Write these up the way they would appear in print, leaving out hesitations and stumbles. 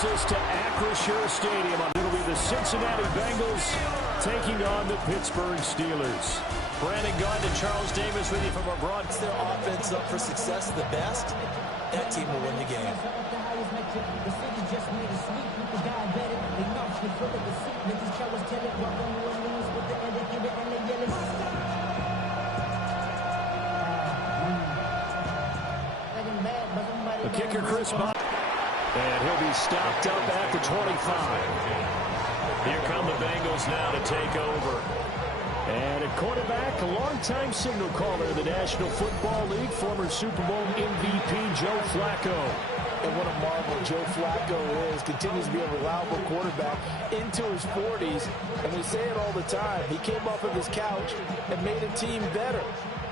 brings us to Acrisure Stadium. It'll be the Cincinnati Bengals taking on the Pittsburgh Steelers. Brandon Gunn and Charles Davis with you from abroad. It's their offense up for success the best. That team will win the game. The kicker, Chris Bob. And he'll be stopped up at the 25. Here come the Bengals now to take over. And at quarterback, a longtime signal caller in the National Football League, former Super Bowl MVP Joe Flacco. And what a marvel Joe Flacco is. Continues to be a reliable quarterback into his 40s. And we say it all the time. He came off of his couch and made a team better.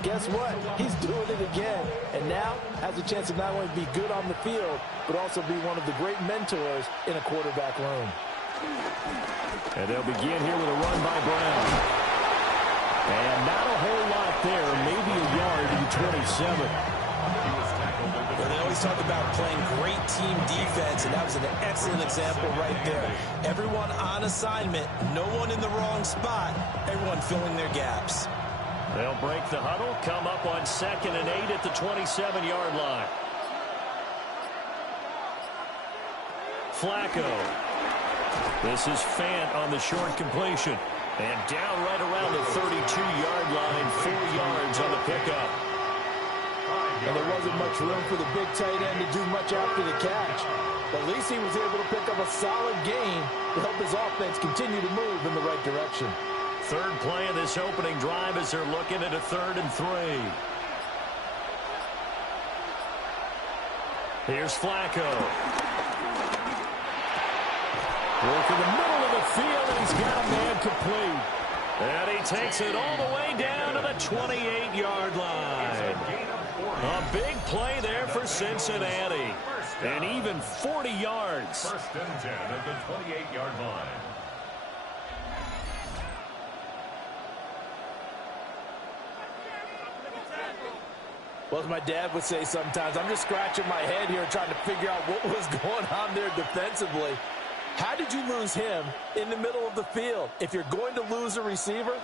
Guess what? He's doing it again. And now has a chance to not only be good on the field, but also be one of the great mentors in a quarterback room. And they'll begin here with a run by Brown. And not a whole lot there, maybe a yard to the 27. Well, they always talk about playing great team defense, and that was an excellent example right there. Everyone on assignment, no one in the wrong spot, everyone filling their gaps. They'll break the huddle, come up on 2nd and 8 at the 27-yard line. Flacco. This is Fant on the short completion. And down right around the 32-yard line, 4 yards on the pickup. And there wasn't much room for the big tight end to do much after the catch. But at least he was able to pick up a solid gain to help his offense continue to move in the right direction. Third play of this opening drive as they're looking at a 3rd and 3. Here's Flacco. Work in the middle of the field, and he's got a man complete. And he takes it all the way down to the 28-yard line. A big play there for Cincinnati. And even 40 yards. 1st and 10 at the 28-yard line. Well, as my dad would say sometimes, I'm just scratching my head here trying to figure out what was going on there defensively. How did you lose him in the middle of the field? If you're going to lose a receiver,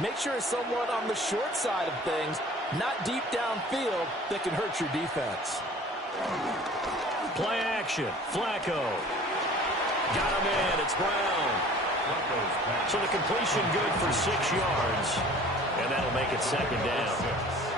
make sure it's someone on the short side of things, not deep downfield, that can hurt your defense. Play action. Flacco. Got him in. It's Brown. So the completion good for 6 yards. And that'll make it 2nd down.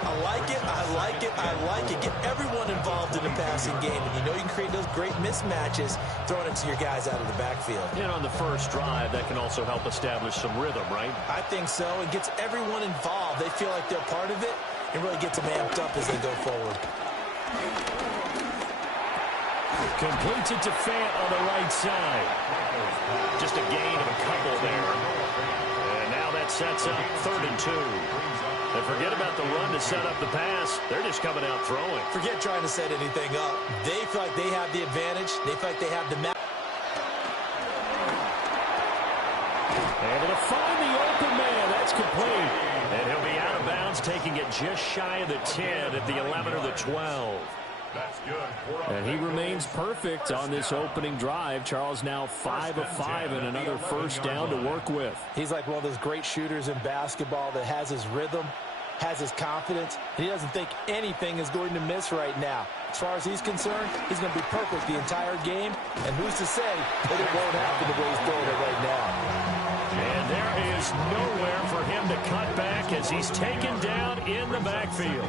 I like it, I like it, I like it. Get everyone involved in the passing game. And you know you can create those great mismatches throwing it to your guys out of the backfield. And on the first drive, that can also help establish some rhythm, right? I think so. It gets everyone involved. They feel like they're part of it and really gets them amped up as they go forward. Completes it to Fant on the right side. Just a gain of a couple there. And now that sets up 3rd and 2. And forget about the run to set up the pass. They're just coming out throwing. Forget trying to set anything up. They feel like they have the advantage. They feel like they have the match. Able to find the open man. That's complete. And he'll be out of bounds, taking it just shy of the 10 at the 11 or the 12. That's good. And he remains perfect on this opening drive. Charles now 5 of 5 and another 1st down to work with. He's like one of those great shooters in basketball that has his rhythm, has his confidence, and he doesn't think anything is going to miss right now. As far as he's concerned, he's going to be perfect the entire game, and who's to say that it won't happen the way he's throwing it right now. And there is nowhere for him to cut back as he's taken down in the backfield.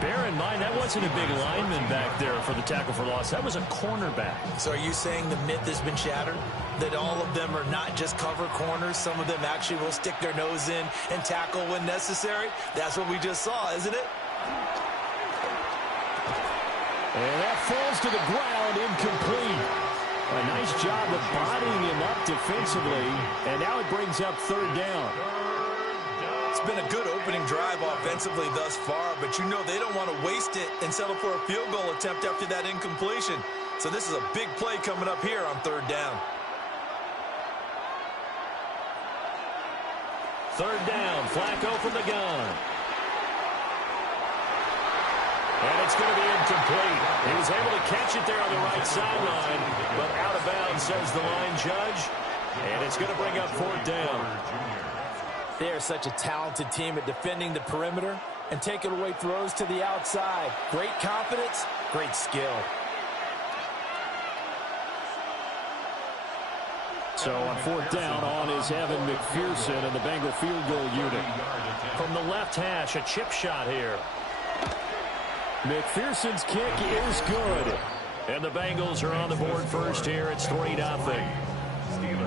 Bear in mind, that wasn't a big lineman back there for the tackle for loss. That was a cornerback. So are you saying the myth has been shattered? That all of them are not just cover corners? Some of them actually will stick their nose in and tackle when necessary? That's what we just saw, isn't it? And that falls to the ground, incomplete. A nice job of bodying him up defensively. And now it brings up 3rd down. It's been a good opening drive offensively thus far, but you know they don't want to waste it and settle for a field goal attempt after that incompletion. So this is a big play coming up here on 3rd down. 3rd down, Flacco from the gun. And it's going to be incomplete. He was able to catch it there on the right sideline. but out of bounds, says the line judge. And it's going to bring up 4th down. They are such a talented team at defending the perimeter and taking away throws to the outside. Great confidence, great skill. So on 4th down, on is Evan McPherson and the Bengal field goal unit. From the left hash, a chip shot here. McPherson's kick is good. And the Bengals are on the board first here. It's 3-0.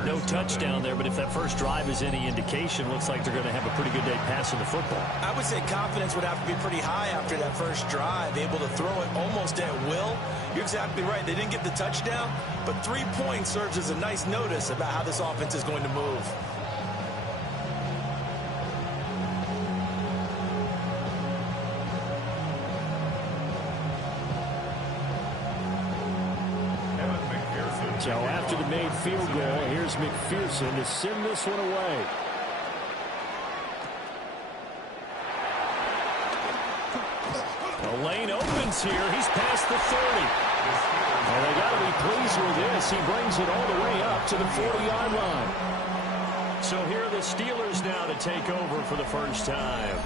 No touchdown there, but if that first drive is any indication, looks like they're going to have a pretty good day passing the football. I would say confidence would have to be pretty high after that first drive, able to throw it almost at will. You're exactly right. They didn't get the touchdown, but 3 points serves as a nice notice about how this offense is going to move. So after the made field goal, here's McPherson to send this one away. The lane opens here. He's past the 30. And they got to be pleased with this. He brings it all the way up to the 40-yard line. So here are the Steelers now to take over for the first time.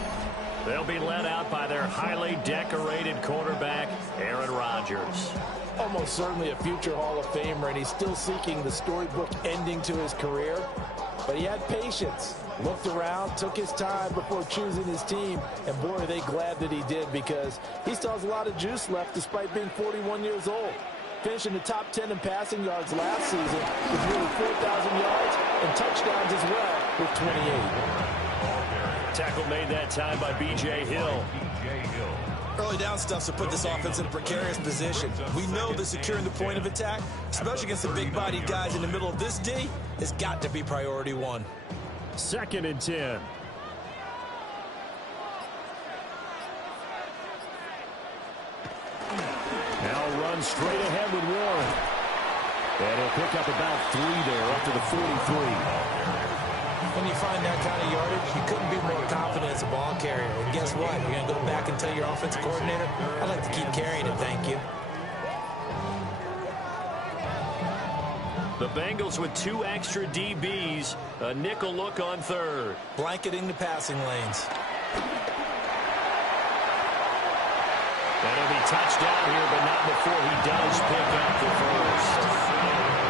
They'll be led out by their highly decorated quarterback, Aaron Rodgers. Almost certainly a future Hall of Famer, and he's still seeking the storybook ending to his career. But he had patience, looked around, took his time before choosing his team, and boy, are they glad that he did, because he still has a lot of juice left despite being 41 years old. Finishing the top 10 in passing yards last season with nearly 4,000 yards and touchdowns as well with 28. Tackle made that time by B.J. Hill. Early down stuff to put this offense in a precarious position. We know that securing the point of attack, especially against the big-bodied guys in the middle of this D, has got to be priority 1. 2nd and 10. Now run straight ahead with Warren. And he'll pick up about 3 there up to the 43. When you find that kind of yardage, you couldn't be more confident as a ball carrier. And guess what? You're going to go back and tell your offensive coordinator, I'd like to keep carrying it, thank you. The Bengals with 2 extra DBs, a nickel look on 3rd. Blanketing the passing lanes. And he'll be touched down here, but not before he does pick up the first.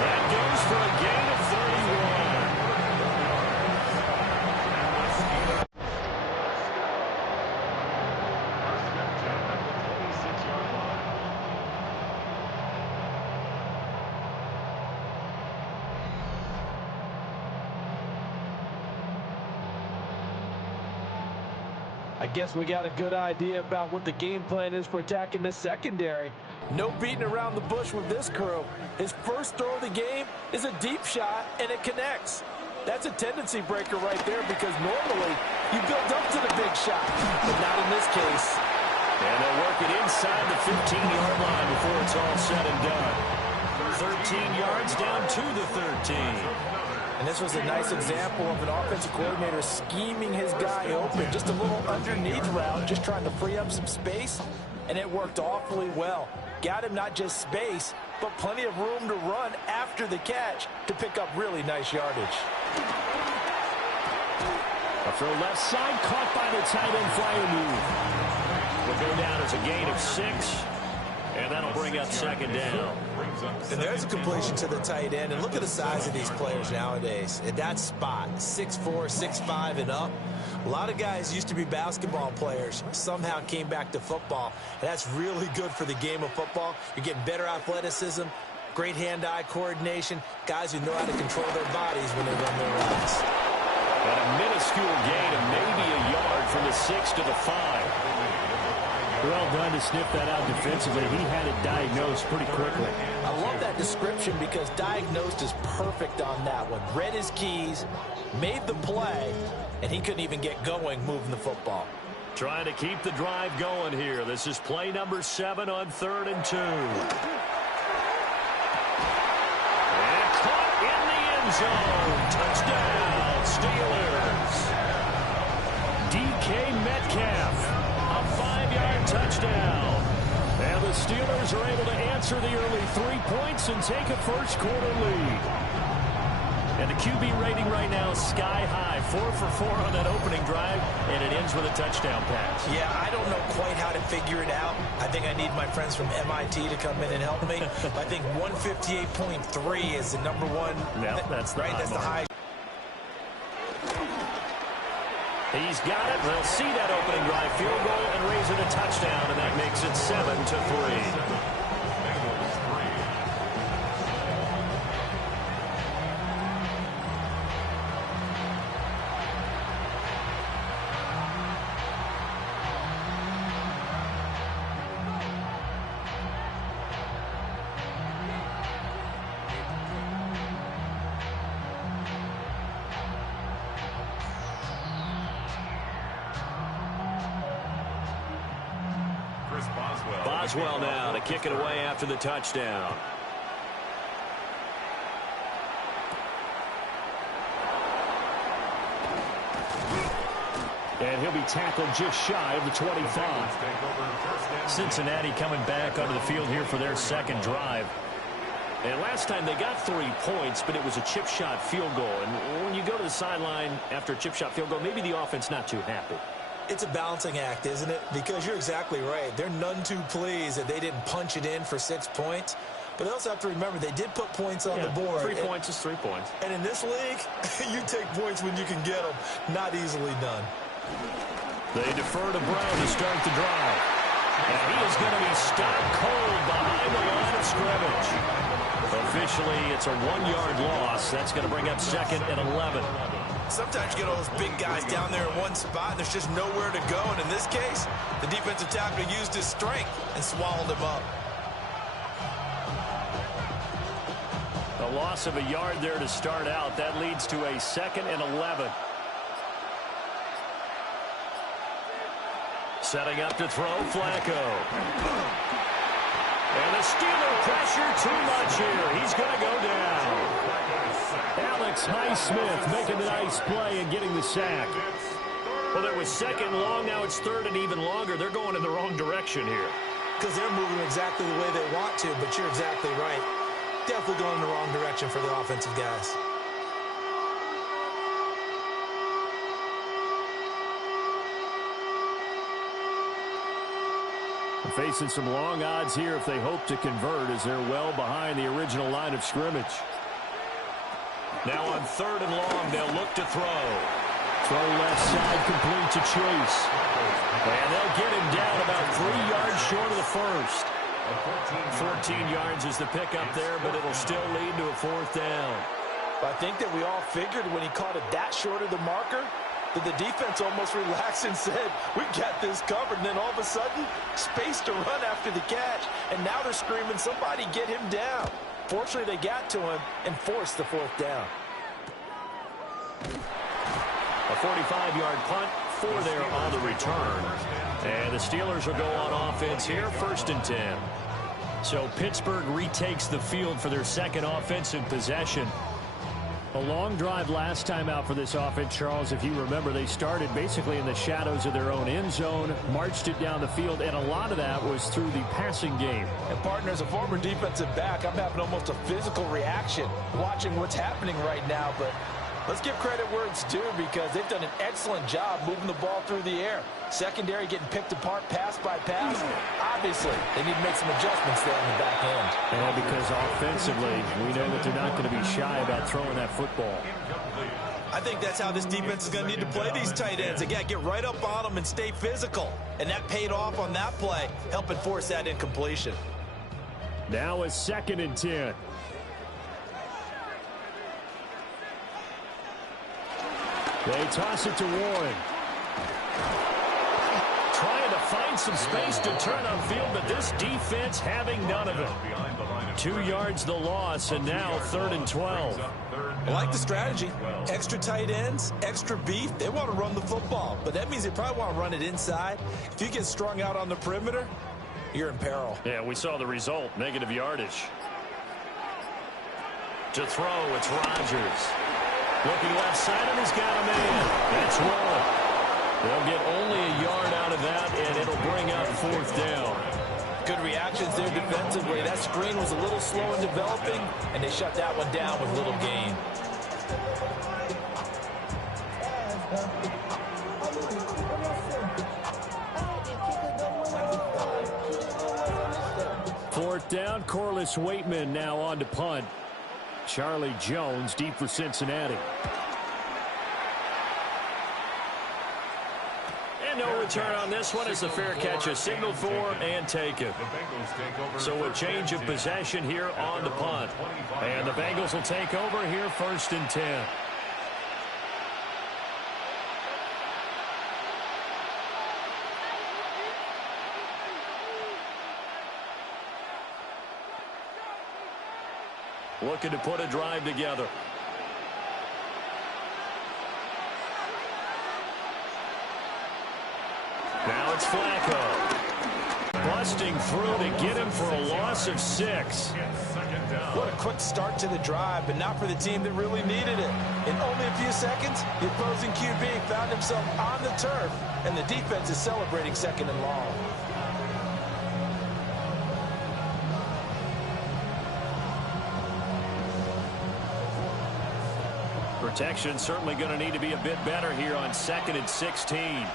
That goes for a gain of 31. I guess we got a good idea about what the game plan is for attacking the secondary. No beating around the bush with this crew. His first throw of the game is a deep shot, and it connects. That's a tendency breaker right there, because normally you build up to the big shot, but not in this case. And they'll work it inside the 15-yard line before it's all said and done. 13 yards down to the 13. And this was a nice example of an offensive coordinator scheming his guy open. Just a little underneath route, just trying to free up some space, and it worked awfully well. Got him not just space, but plenty of room to run after the catch to pick up really nice yardage. A throw left side, caught by the tight end flyer move. Will go down as a gain of 6, and that'll bring up 2nd down. And there's a completion to the tight end. And look at the size of these players nowadays. At that spot, 6'4", 6'5", and up. A lot of guys used to be basketball players, somehow came back to football. And that's really good for the game of football. You're getting better athleticism, great hand-eye coordination, guys who know how to control their bodies when they run their routes. And a minuscule gain of maybe a yard from the 6 to the 5. Well done to sniff that out defensively. He had it diagnosed pretty quickly. I love that description, because diagnosed is perfect on that one. Read his keys, made the play, and he couldn't even get going moving the football. Trying to keep the drive going here. This is play number 7 on 3rd and 2. And caught in the end zone. Touchdown, Steelers. DK Metcalf. A 5-yard touchdown. And the Steelers are able to answer the early 3 points and take a first-quarter lead. And the QB rating right now is sky high. 4 for 4 on that opening drive, and it ends with a touchdown pass. Yeah, I don't know quite how to figure it out. I think I need my friends from MIT to come in and help me. I think 158.3 is the number one. Yep, that's the right. That's the high. He's got it. They'll see that opening drive field goal and raise it a touchdown, and that makes it 7-3. Boswell now to kick it away after the touchdown. And he'll be tackled just shy of the 25. Cincinnati coming back onto the field here for their second drive. And last time they got 3 points, but it was a chip shot field goal. And when you go to the sideline after a chip shot field goal, maybe the offense not too happy. It's a balancing act, isn't it? Because you're exactly right. They're none too pleased that they didn't punch it in for 6 points. But they also have to remember they did put points on the board. 3 points is 3 points. And in this league, you take points when you can get them. Not easily done. They defer to Brown to start the drive. And he is going to be stopped cold behind the line of scrimmage. Officially, it's a 1-yard loss. That's going to bring up 2nd and 11. Sometimes you get all those big guys down there in one spot, and there's just nowhere to go. And in this case, the defensive tackle used his strength and swallowed him up. A loss of a yard there to start out. That leads to a 2nd and 11. Setting up to throw, Flacco. And the Steeler pressure too much here. He's going to go down. Alex Highsmith making the nice play and getting the sack. Well, it was 2nd long. Now it's 3rd and even longer. They're going in the wrong direction here. Because they're moving exactly the way they want to, but you're exactly right. Definitely going in the wrong direction for the offensive guys. Facing some long odds here if they hope to convert, as they're well behind the original line of scrimmage. Now on 3rd and long, they'll look to throw. Throw left side, complete to Chase. And they'll get him down about 3 yards short of the first. 14 yards is the pickup there, but it'll still lead to a 4th down. I think that we all figured when he caught it that short of the marker, that the defense almost relaxed and said, we got this covered. And then all of a sudden, space to run after the catch. And now they're screaming, somebody get him down. Fortunately, they got to him and forced the 4th down. A 45-yard punt, 4 there on the return. And the Steelers will go on offense here, 1st and 10. So Pittsburgh retakes the field for their 2nd offensive possession. A long drive last time out for this offense, Charles. If you remember, they started basically in the shadows of their own end zone, marched it down the field, and a lot of that was through the passing game. And partner, as a former defensive back, I'm having almost a physical reaction watching what's happening right now. But let's give credit where it's due, because they've done an excellent job moving the ball through the air. Secondary getting picked apart pass by pass. Obviously, they need to make some adjustments there in the back end. And because offensively, we know that they're not going to be shy about throwing that football. I think that's how this defense is going to need to play these tight ends. Again, get right up on them and stay physical. And that paid off on that play, helping force that incompletion. Now a 2nd and 10. They toss it to Warren. Trying to find some space to turn upfield, but this defense having none of it. 2 yards the loss, and now 3rd and 12. I like the strategy. Extra tight ends, extra beef. They want to run the football, but that means they probably want to run it inside. If you get strung out on the perimeter, you're in peril. Yeah, we saw the result, negative yardage. To throw, it's Rodgers. Looking left side, and he's got a man. That's Rowe. They'll get only a yard out of that, and it'll bring up 4th down. Good reactions there defensively. That screen was a little slow in developing, and they shut that one down with little gain. Fourth down, Corliss Waitman now on to punt. Charlie Jones deep for Cincinnati. And no return on this one as the fair catch is signaled for and taken. So a change of possession here on the punt. And the Bengals will take over here, 1st and 10. Looking to put a drive together. Now it's Flacco. Busting through to get him for a loss of 6. What a quick start to the drive, but not for the team that really needed it. In only a few seconds, the opposing QB found himself on the turf, and the defense is celebrating 2nd and long. Protection certainly going to need to be a bit better here on 2nd and 16.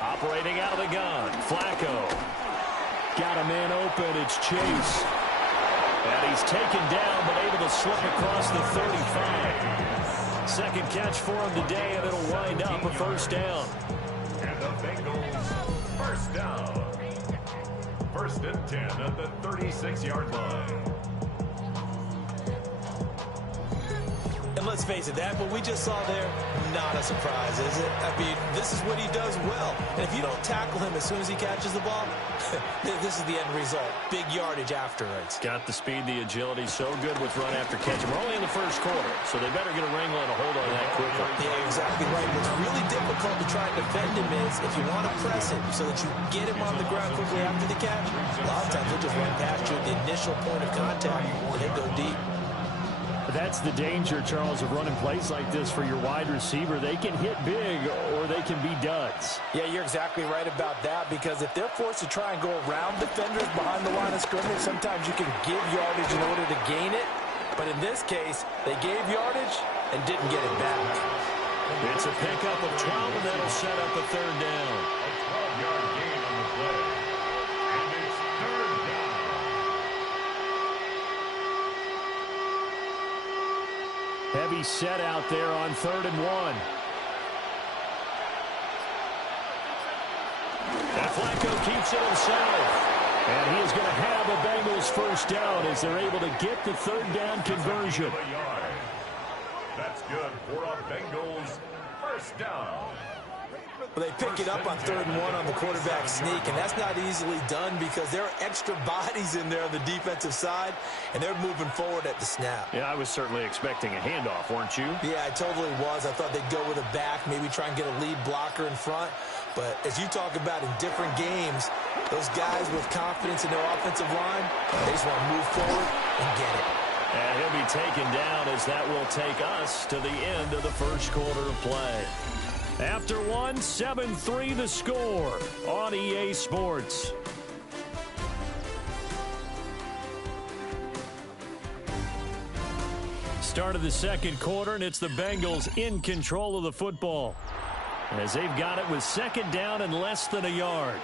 Operating out of the gun, Flacco. Got a man open, it's Chase. And he's taken down, but able to slip across the 35. Second catch for him today, and it'll wind up a 1st down. And the Bengals, 1st down. 1st and 10 at the 36-yard line. And let's face it, that what we just saw there, not a surprise, is it? I mean, this is what he does well. And if you don't tackle him as soon as he catches the ball, this is the end result. Big yardage afterwards. Got the speed, the agility, so good with run after catch. We're only in the 1st quarter, so they better get a wrangle and a hold on that quickly. Yeah, exactly right. What's really difficult to try and defend him is if you want to press him so that you get him on the ground quickly after the catch, a lot of times he'll just run past you at the initial point of contact and he'll go deep. That's the danger, Charles, of running plays like this for your wide receiver. They can hit big or they can be duds. Yeah, you're exactly right about that, because if they're forced to try and go around defenders behind the line of scrimmage, sometimes you can give yardage in order to gain it. But in this case, they gave yardage and didn't get it back. It's a pickup of 12, and that'll set up a 3rd down. A 12-yard gain on the play. And it's 3rd down. Heavy set out there on 3rd and 1. And Flacco keeps it himself. And he is going to have a Bengals 1st down as they're able to get the 3rd down conversion. That's good for a Bengals 1st down. Well, they pick it up on 3rd and 1 on the quarterback sneak, and that's not easily done because there are extra bodies in there on the defensive side, and they're moving forward at the snap. Yeah, I was certainly expecting a handoff, weren't you? Yeah, I totally was. I thought they'd go with a back, maybe try and get a lead blocker in front. But as you talk about in different games, those guys with confidence in their offensive line, they just want to move forward and get it. And he'll be taken down as that will take us to the end of the 1st quarter of play. After one, 7-3 the score on EA Sports. Start of the 2nd quarter, and it's the Bengals in control of the football as they've got it with 2nd down and less than a yard.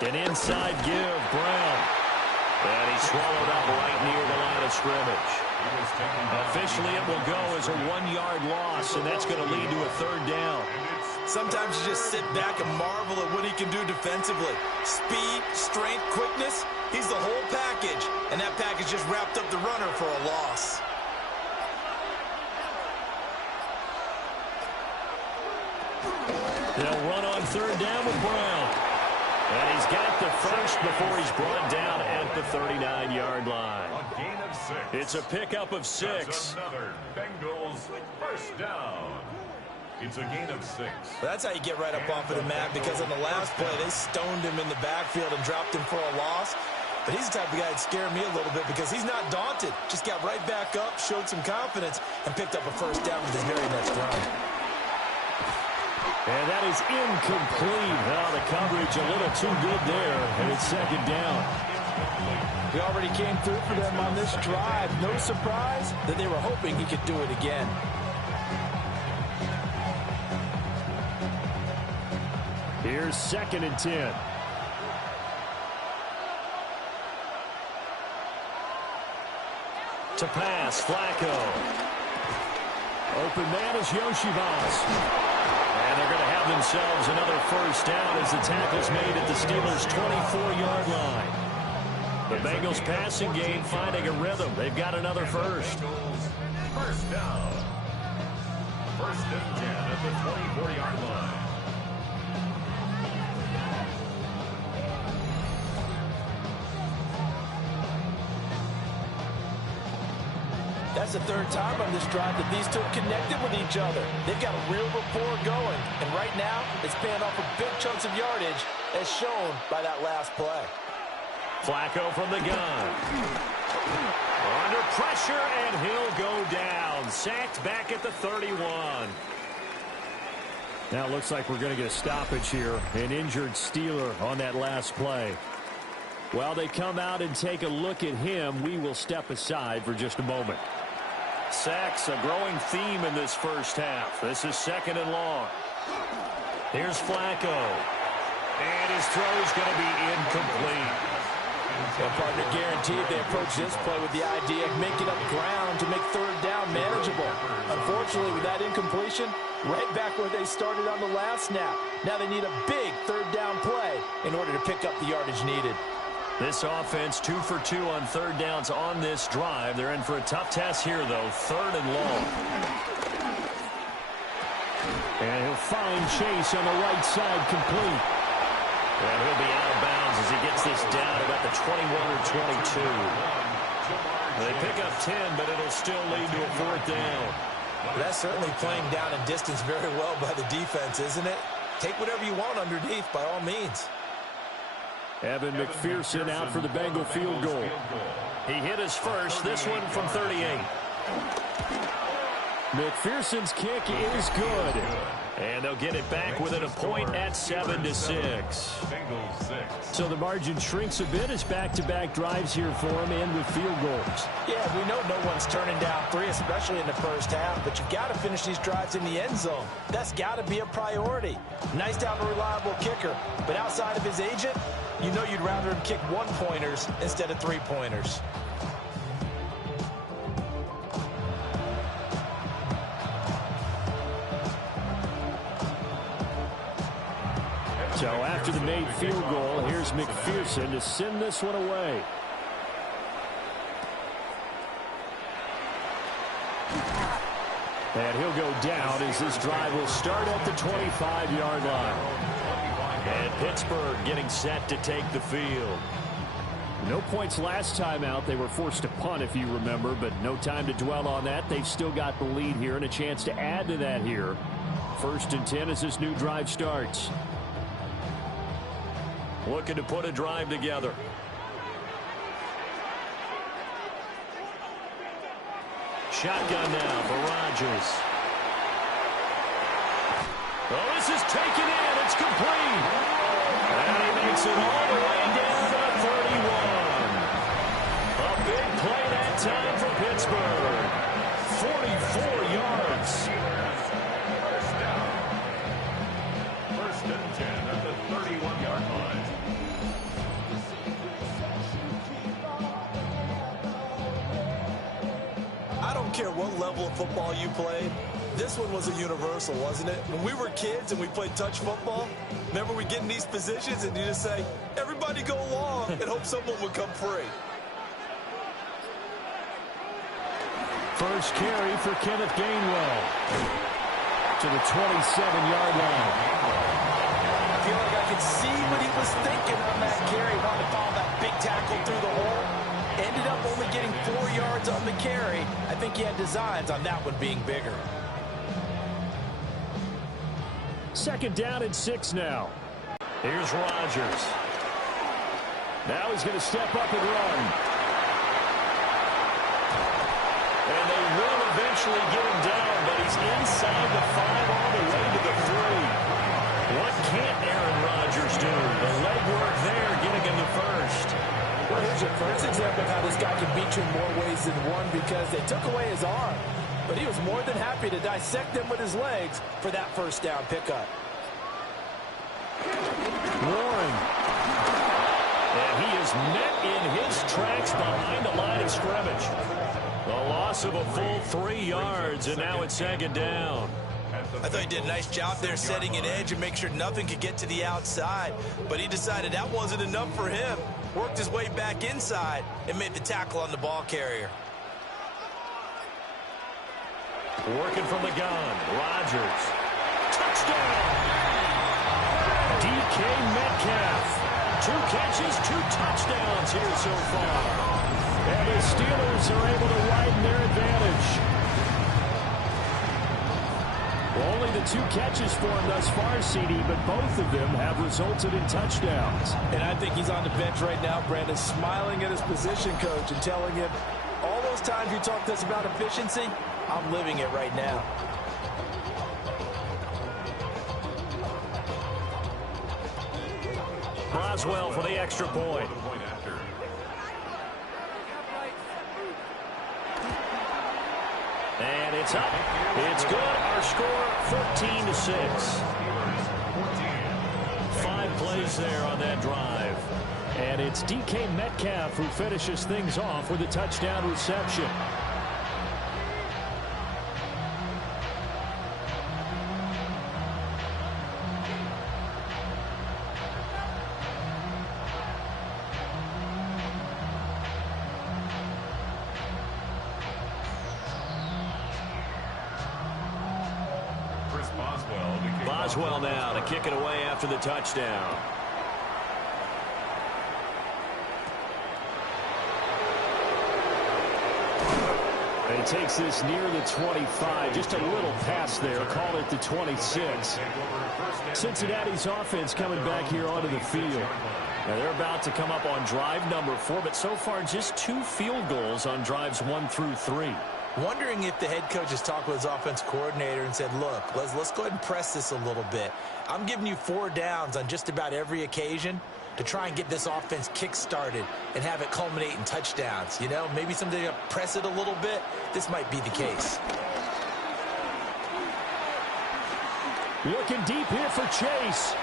An inside give, Brown. And he's swallowed up right near the line of scrimmage. Officially, it will go as a 1-yard loss, and that's going to lead to a 3rd down. Sometimes you just sit back and marvel at what he can do defensively. Speed, strength, quickness, he's the whole package. And that package just wrapped up the runner for a loss. They'll run on 3rd down with Brown. And he's got the first before he's brought down at the 39-yard line. A gain of 6. It's a pickup of 6. That's another Bengals first down. It's a gain of 6. That's how you get right up off of the mat, because on the last play, they stoned him in the backfield and dropped him for a loss. But he's the type of guy that scared me a little bit because he's not daunted. Just got right back up, showed some confidence, and picked up a first down with his very next run. And that is incomplete. Oh, the coverage a little too good there, and it's second down. We already came through for them on this drive. No surprise that they were hoping he could do it again. Here's 2nd and 10. To pass, Flacco. Open man is Yoshibas. And they're going to have themselves another first down as the tackle's made at the Steelers' 24-yard line. The Bengals passing game finding a rhythm. They've got another first. First down. 1st and 10 at the 24-yard line. That's the 3rd time on this drive that these two connected with each other. They've got a real rapport going. And right now, it's paying off for big chunks of yardage, as shown by that last play. Flacco from the gun. Under pressure, and he'll go down. Sacked back at the 31. Now it looks like we're going to get a stoppage here. An injured Steeler on that last play. While they come out and take a look at him, we will step aside for just a moment. Sacks, a growing theme in this first half. This is 2nd and long. Here's Flacco. And his throw's going to be incomplete. Well, partner, guaranteed they approach this play with the idea of making up ground to make 3rd down manageable. Unfortunately, with that incompletion, right back where they started on the last snap. Now they need a big 3rd down play in order to pick up the yardage needed. This offense 2 for 2 on 3rd downs on this drive. They're in for a tough test here, though. 3rd and long. And he'll find Chase on the right side, complete. And he'll be out of bounds as he gets this down about the 21 or 22. They pick up 10, but it'll still lead to a 4th down. That's certainly playing down and distance very well by the defense, isn't it? Take whatever you want underneath, by all means. Evan McPherson out for the Bengal field goal. He hit his first, this one from 38. McPherson's kick is good. And they'll get it back within a point at 7-6. So the margin shrinks a bit as back-to-back drives here for him and with field goals. Yeah, we know no one's turning down 3, especially in the first half, but you've got to finish these drives in the end zone. That's got to be a priority. Nice to have a reliable kicker, but outside of his agent, you know you'd rather him kick 1-pointers instead of 3-pointers. So after the made field goal, here's McPherson to send this one away. And he'll go down as this drive will start at the 25-yard line. And Pittsburgh getting set to take the field. No points last time out. They were forced to punt, if you remember, but no time to dwell on that. They've still got the lead here and a chance to add to that here. 1st and 10 as this new drive starts. Looking to put a drive together. Shotgun now for Rodgers. Oh, this is taken in. It's complete. And he makes it all the way down to the 31. A big play that time for Pittsburgh. 44 yards. First down. 1st and 10 at the 31-yard line. I don't care what level of football you played. This one was a universal, wasn't it? When we were kids and we played touch football, remember we get in these positions and you just say, everybody go along and hope someone would come free. First carry for Kenneth Gainwell to the 27-yard line. I feel like I can see what he was thinking carry, wanted to follow that big tackle through the hole. Ended up only getting 4 yards on the carry. I think he had designs on that one being bigger. 2nd down and 6 now. Here's Rodgers. Now he's going to step up and run. And they will eventually get him down, but he's inside the 5 all the way to the 3. What can't Aaron Rodgers do? The legwork there, getting him the first. Well, here's your first example of how this guy can beat you in more ways than one, because they took away his arm. But he was more than happy to dissect them with his legs for that first down pickup. Warren. And he is met in his tracks behind the line of scrimmage. The loss of a full 3 yards, and now it's 2nd down. I thought he did a nice job there setting an edge and make sure nothing could get to the outside. But he decided that wasn't enough for him. Worked his way back inside and made the tackle on the ball carrier. Working from the gun. Rodgers. Touchdown! DK Metcalf. 2 catches, 2 touchdowns here so far. And the Steelers are able to widen their advantage. Only the 2 catches for him thus far, CD, but both of them have resulted in touchdowns. And I think he's on the bench right now, Brandon, smiling at his position coach and telling him, all those times you talked to us about efficiency, I'm living it right now. Boswell for the extra point. And it's up. It's good. Our score, 14-6. 5 plays there on that drive. And it's DK Metcalf who finishes things off with a touchdown reception. Boswell now to kick it away after the touchdown. And he takes this near the 25. Just a little pass there. Call it the 26. Cincinnati's offense coming back here onto the field. Now they're about to come up on drive number 4, but so far just 2 field goals on drives 1 through 3. Wondering if the head coach has talked with his offense coordinator and said, look, let's go ahead and press this a little bit. I'm giving you 4 downs on just about every occasion to try and get this offense kick-started and have it culminate in touchdowns. You know, maybe someday you press it a little bit. This might be the case. Looking deep here for Chase.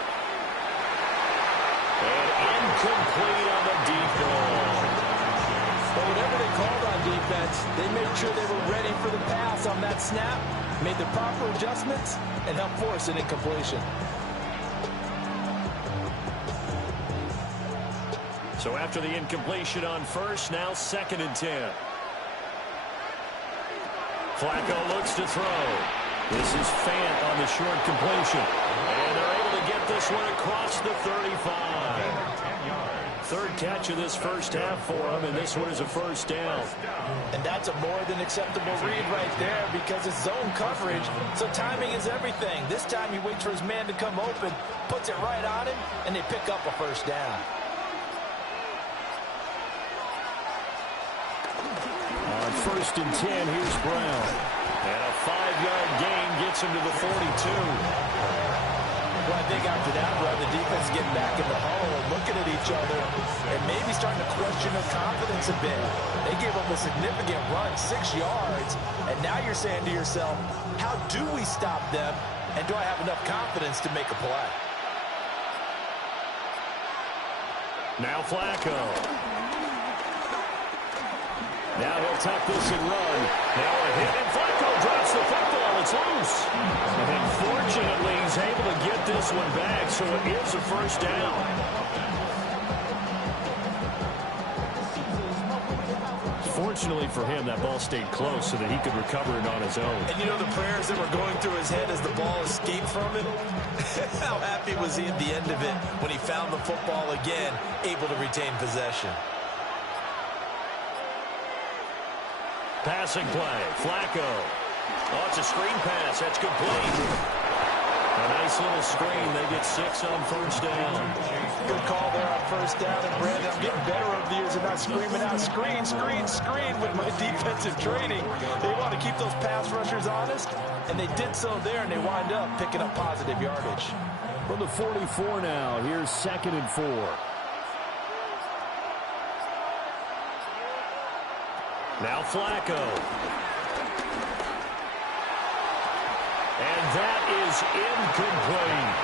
And incomplete on the deep ball. But whatever they called on defense, they made sure they were ready for the pass on that snap, made the proper adjustments, and helped force an incompletion. So after the incompletion on first, now 2nd and 10. Flacco looks to throw. This is Fant on the short completion. And they're able to get this one across the 35. 3rd catch of this first half for him, and this one is a first down. And that's a more than acceptable read right there because it's zone coverage, so timing is everything. This time he waits for his man to come open, puts it right on him, and they pick up a first down. On 1st and 10, here's Brown. And a 5-yard gain gets him to the 42. Well, I think after that run, the defense getting back in the huddle and looking at each other and maybe starting to question their confidence a bit. They gave up a significant run, 6 yards, and now you're saying to yourself, how do we stop them, and do I have enough confidence to make a play? Now Flacco. Now he'll tuck this and run. Now a hit, and Flacco drops the football. It's loose. And fortunately, he's able to get this one back, so it is a first down. Fortunately for him, that ball stayed close so that he could recover it on his own. And you know the prayers that were going through his head as the ball escaped from him? How happy was he at the end of it when he found the football again, able to retain possession? Passing play, Flacco. Oh, it's a screen pass. That's complete. A nice little screen. They get 6 on first down. Good call there on first down. And Brandon, I'm getting better over the years and not screaming out screen, screen, screen with my defensive training. They want to keep those pass rushers honest, and they did so there, and they wind up picking up positive yardage. From the 44 now, here's 2nd and 4. Now Flacco. And that is incomplete.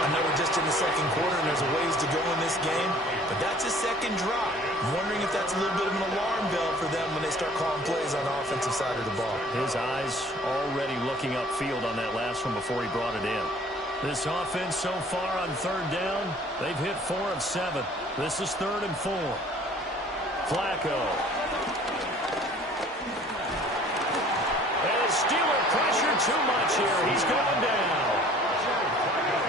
I know we're just in the second quarter and there's a ways to go in this game, but that's a second drop. I'm wondering if that's a little bit of an alarm bell for them when they start calling plays on the offensive side of the ball. His eyes already looking upfield on that last one before he brought it in. This offense so far on 3rd down, they've hit 4 of 7. This is 3rd and 4. Flacco. Steeler pressure too much here. He's going down.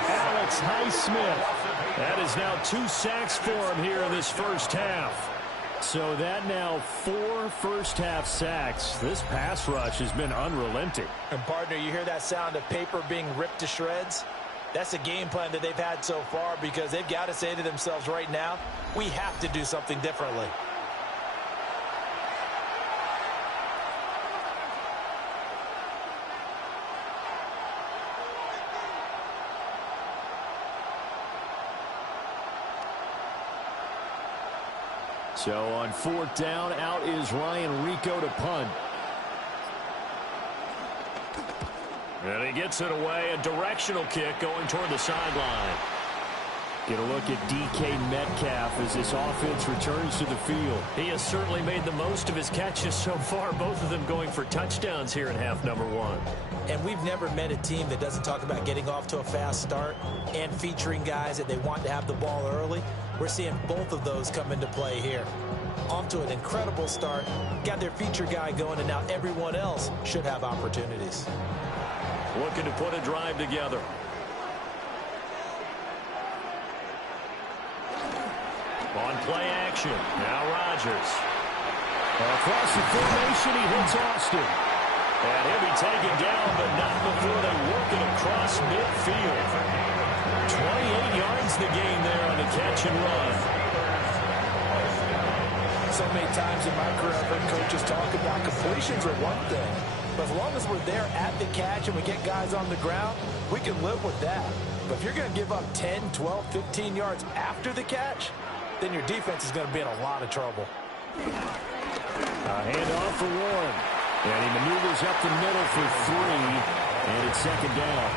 Alex Highsmith. That is now 2 sacks for him here in this first half. So that now 4 first-half sacks. This pass rush has been unrelenting. And, partner, you hear that sound of paper being ripped to shreds? That's a game plan that they've had so far because they've got to say to themselves right now, we have to do something differently. So on 4th down, out is Ryan Rico to punt. And he gets it away. A directional kick going toward the sideline. Get a look at DK Metcalf as this offense returns to the field. He has certainly made the most of his catches so far, both of them going for touchdowns here in half number 1. And we've never met a team that doesn't talk about getting off to a fast start and featuring guys that they want to have the ball early. We're seeing both of those come into play here. Off to an incredible start, got their feature guy going, and now everyone else should have opportunities. Looking to put a drive together. On play action, now Rodgers. Across the formation, he hits Austin. And he'll be taken down, but not before they work it across midfield. 28 yards the gain there on the catch and run. So many times in my career, I've heard coaches talk about completions are one thing. But as long as we're there at the catch and we get guys on the ground, we can live with that. But if you're going to give up 10, 12, 15 yards after the catch, then your defense is going to be in a lot of trouble. A handoff for Warren. And he maneuvers up the middle for 3. And it's 2nd down.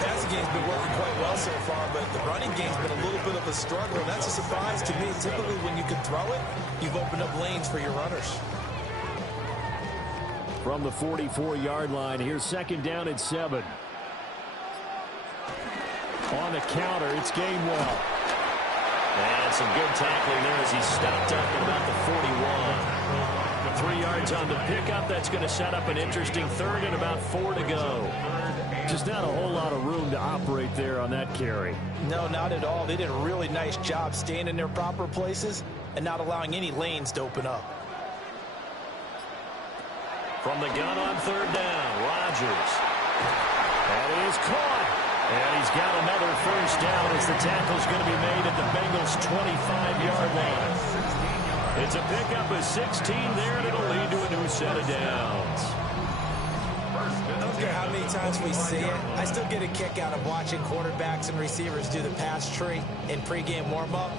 Passing game's been working quite well so far, but the running game's been a little bit of a struggle, and that's a surprise to me. Typically, when you can throw it, you've opened up lanes for your runners. From the 44-yard line, here's 2nd down and 7. On the counter, it's Gainwell. And some good tackling there as he stopped up at about the 41. 3 yards on the pickup. That's going to set up an interesting 3rd and about 4 to go. Just not a whole lot of room to operate there on that carry. No, not at all. They did a really nice job staying in their proper places and not allowing any lanes to open up. From the gun on 3rd down, Rodgers. That is caught. And he's got another first down as the tackle's going to be made at the Bengals' 25-yard line. It's a pickup of 16 there, and it'll lead to a new set of downs. I don't care how many times we see it. I still get a kick out of watching quarterbacks and receivers do the pass tree in pregame warm-up.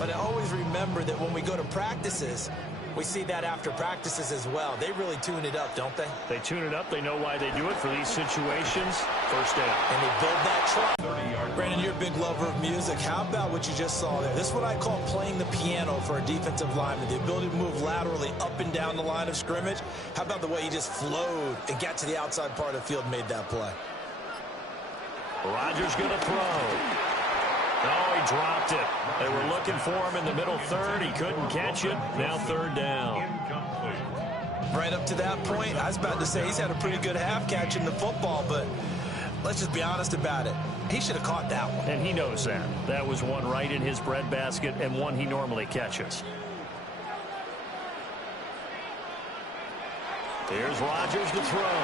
But I always remember that when we go to practices, we see that after practices as well. They really tune it up, don't they? They tune it up. They know why they do it for these situations. First down. And they build that trust. Brandon, you're a big lover of music. How about what you just saw there? This is what I call playing the piano for a defensive lineman. The ability to move laterally up and down the line of scrimmage. How about the way he just flowed and got to the outside part of the field and made that play? Rodgers going to throw. Oh, he dropped it. They were looking looking for him in the middle third. He couldn't catch it. Now third down. Right up to that point, I was about to say he's had a pretty good half catching the football, but let's just be honest about it. He should have caught that one. And he knows that. That was one right in his breadbasket and one he normally catches. Here's Rodgers to throw.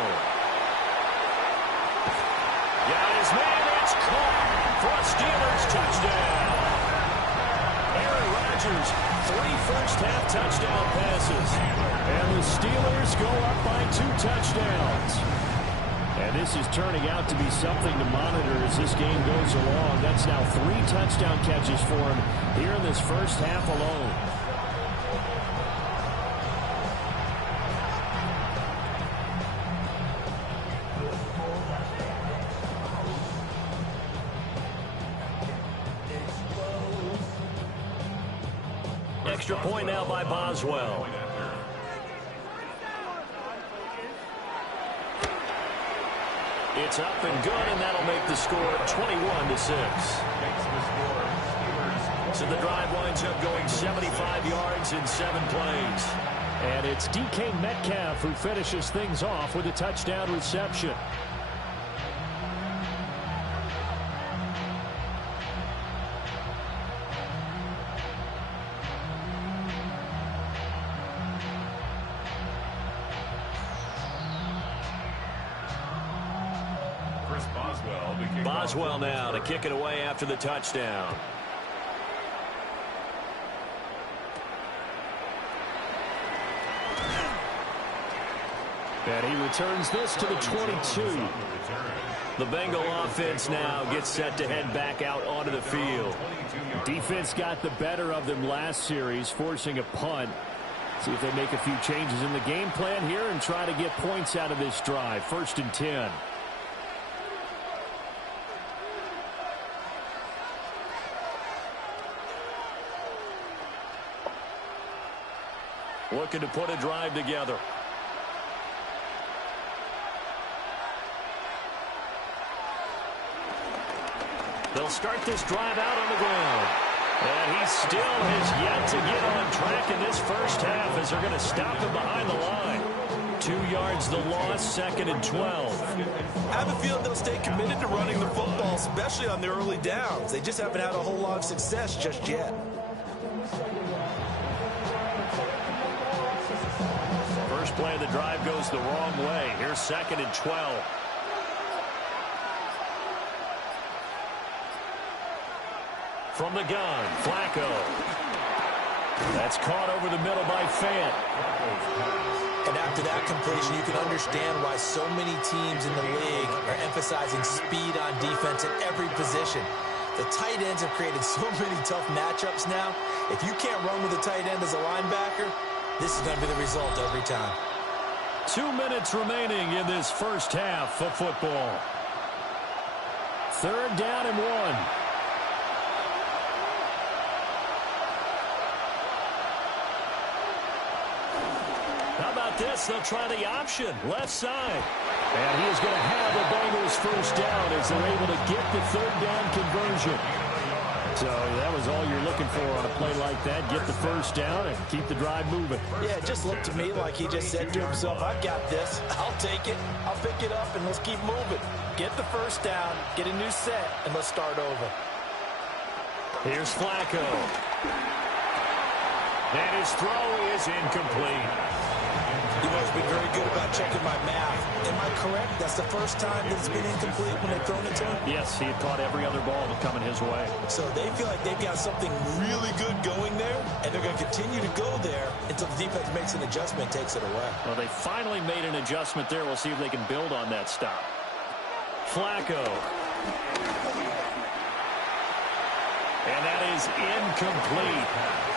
Got his man. It's caught for a Steelers touchdown. Aaron Rodgers, 3 first-half touchdown passes. And the Steelers go up by 2 touchdowns. And this is turning out to be something to monitor as this game goes along. That's now 3 touchdown catches for him here in this first half alone. Extra point now by Boswell. It's up and good, and that'll make the score 21-6. So the drive winds up going 75 yards in 7 plays. And it's DK Metcalf who finishes things off with a touchdown reception. Boswell now to kick it away after the touchdown. And he returns this to the 22. The Bengal offense now gets set to head back out onto the field. Defense got the better of them last series, forcing a punt. See if they make a few changes in the game plan here and try to get points out of this drive. 1st and 10. Looking to put a drive together. They'll start this drive out on the ground. And he still has yet to get on track in this first half as they're going to stop him behind the line. 2 yards the loss, 2nd and 12. I have a feeling they'll stay committed to running the football, especially on the early downs. They just haven't had a whole lot of success just yet. First play of the drive goes the wrong way. Here's 2nd and 12. From the gun, Flacco. That's caught over the middle by Fant. And after that completion, you can understand why so many teams in the league are emphasizing speed on defense at every position. The tight ends have created so many tough matchups now. If you can't run with a tight end as a linebacker, this is going to be the result every time. 2 minutes remaining in this first half of football. 3rd down and 1. How about this? They'll try the option, left side. And he is going to have the Bengals first down as they're able to get the 3rd down conversion. So that was all you're looking for on a play like that. Get the first down and keep the drive moving. Yeah, it just looked to me like he just said to himself, I've got this. I'll take it. I'll pick it up, and let's keep moving. Get the first down, get a new set, and let's start over. Here's Flacco. And his throw is incomplete. You've always been very good about checking my math. Am I correct? That's the first time that it's been incomplete when they've thrown it to him? Yes, he had caught every other ball coming his way. So they feel like they've got something really good going there, and they're going to continue to go there until the defense makes an adjustment, takes it away. Well, they finally made an adjustment there. We'll see if they can build on that stop. Flacco. And that is incomplete.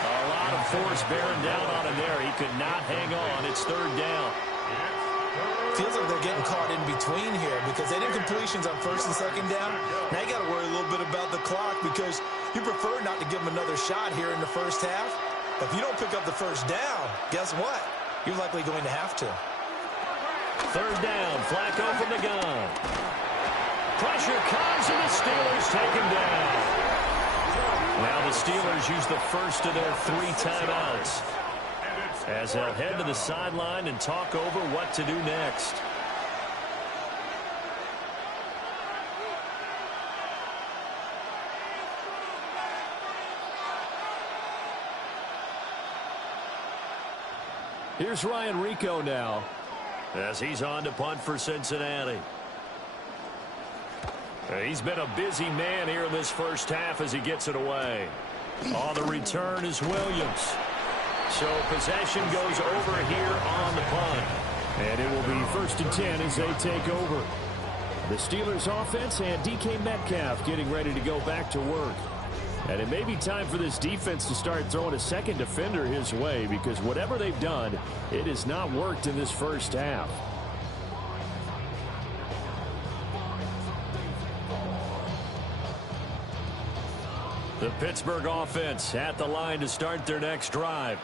A lot of force bearing down on him there. He could not hang on. It's 3rd down. Feels like they're getting caught in between here because they did completions on 1st and 2nd down. Now you got to worry a little bit about the clock because you prefer not to give them another shot here in the first half. If you don't pick up the first down, guess what? You're likely going to have to. 3rd down. Flacco from the gun. Pressure comes and the Steelers take him down. Now the Steelers use the first of their 3 timeouts as they'll head to the sideline and talk over what to do next. Here's Ryan Rico now as he's on to punt for Cincinnati. He's been a busy man here in this first half as he gets it away. On the return is Williams. So possession goes over here on the punt. And it will be 1st and 10 as they take over. The Steelers offense and DK Metcalf getting ready to go back to work. And it may be time for this defense to start throwing a second defender his way, because whatever they've done, it has not worked in this first half. The Pittsburgh offense at the line to start their next drive.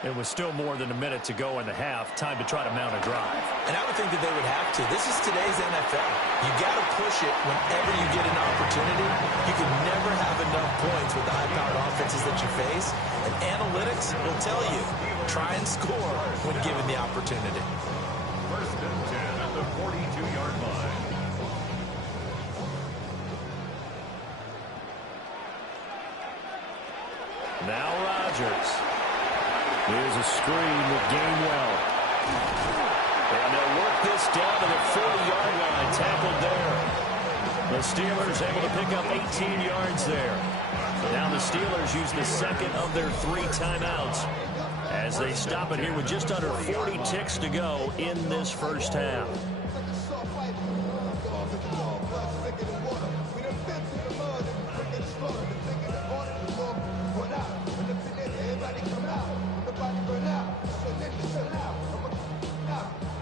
It was still more than a minute to go in the half. Time to try to mount a drive. And I would think that they would have to. This is today's NFL. You got to push it whenever you get an opportunity. You can never have enough points with the high-powered offenses that you face. And analytics will tell you, try and score when given the opportunity. 1st and 10 at the 42-yard line. Now Rodgers. Here's a screen with Gainwell. And they'll work this down to the 40-yard line. Tackled there. The Steelers able to pick up 18 yards there. Now the Steelers use the second of their 3 timeouts as they stop it here with just under 40 ticks to go in this first half.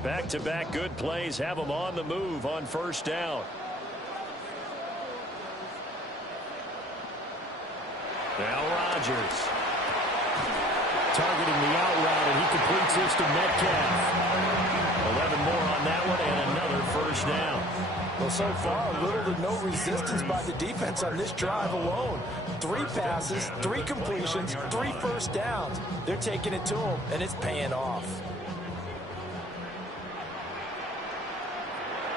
Back-to-back good plays have them on the move on 1st down. Now Rodgers. Targeting the out route, and he completes this to Metcalf. 11 more on that one, and another 1st down. Well, so far, little to no resistance by the defense on this drive alone. 3 passes, 3 completions, 3 first downs. They're taking it to them, and it's paying off.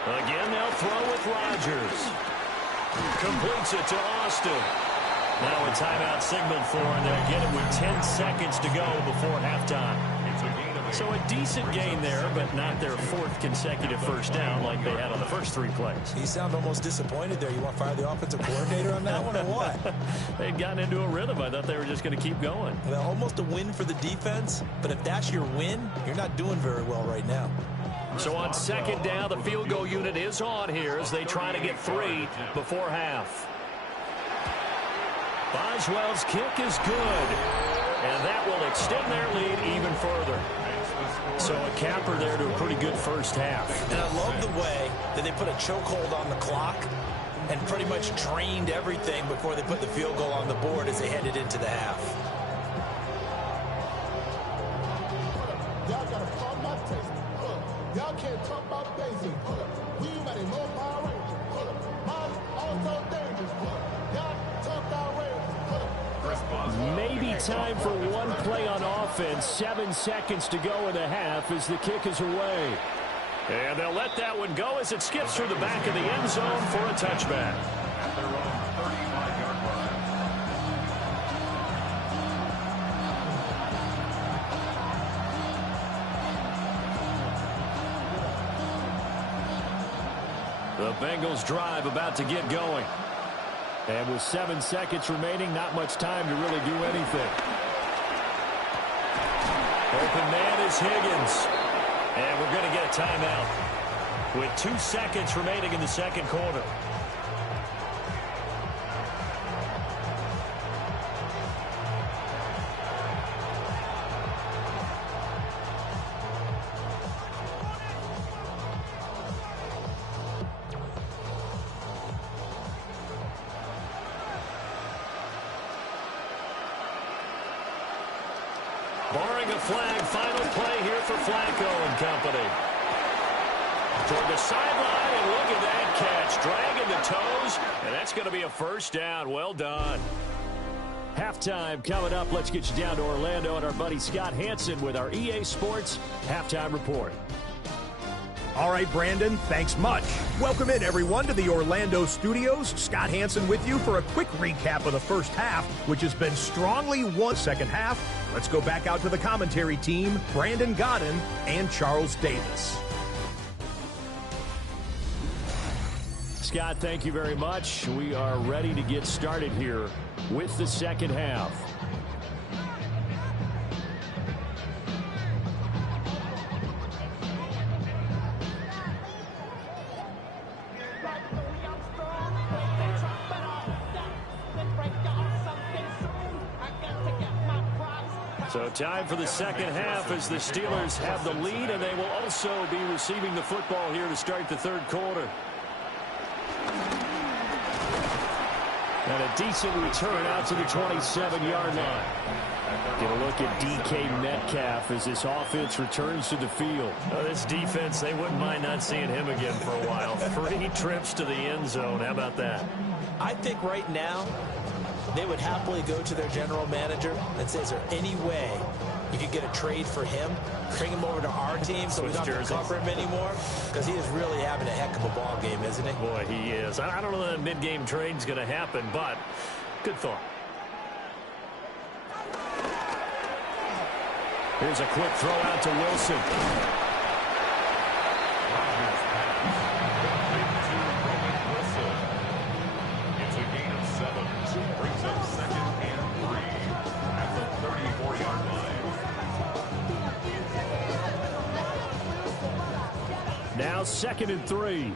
Again, they'll throw with Rodgers. Completes it to Austin. Now a timeout signaled for, and they'll get it with 10 seconds to go before halftime. So a decent gain there, but not their 4th consecutive 1st down like they had on the first 3 plays. You sound almost disappointed there. You want to fire the offensive coordinator on that one or what? They'd gotten into a rhythm. I thought they were just going to keep going. Well, almost a win for the defense, but if that's your win, you're not doing very well right now. So on 2nd down, the field goal unit is on here as they try to get 3 before half. Boswell's kick is good, and that will extend their lead even further. So a capper there to a pretty good first half. And I love the way that they put a chokehold on the clock and pretty much drained everything before they put the field goal on the board as they headed into the half. Y'all got to talk about taste. Y'all can't talk about basic. We ready, low power rangers. Mine also dangerous. Y'all talk outrageous. Maybe time for one play on offense. 7 seconds to go in the half as the kick is away. And they'll let that one go as it skips through the back of the end zone for a touchback. At their own 35-yard line. The Bengals drive about to get going. And with 7 seconds remaining, not much time to really do anything. Open man is Higgins. And we're going to get a timeout with 2 seconds remaining in the 2nd quarter. Barring a flag, final play here for Flacco and company. Toward the sideline, and look at that catch. Dragging the toes, and that's going to be a 1st down. Well done. Halftime coming up. Let's get you down to Orlando and our buddy Scott Hansen with our EA Sports Halftime Report. All right, Brandon, thanks much. Welcome in, everyone, to the Orlando studios. Scott Hansen with you for a quick recap of the first half, which has been strongly won. Second half, let's go back out to the commentary team, Brandon Godden and Charles Davis. Scott, thank you very much. We are ready to get started here with the second half. So time for the second half as the Steelers have the lead, and they will also be receiving the football here to start the third quarter. And a decent return out to the 27-yard line. Get a look at DK Metcalf as this offense returns to the field. This defense, they wouldn't mind not seeing him again for a while. 3 trips to the end zone. How about that? I think right now they would happily go to their general manager and say, is there any way you could get a trade for him, bring him over to our team so we don't have to cover him anymore? Because he is really having a heck of a ball game, isn't he? Boy, he is. I don't know that a mid-game trade's going to happen, but good thought. Here's a quick throw out to Wilson. It's a gain of 7. Brings up 2nd and 3 at the 34-yard line. Now 2nd and 3.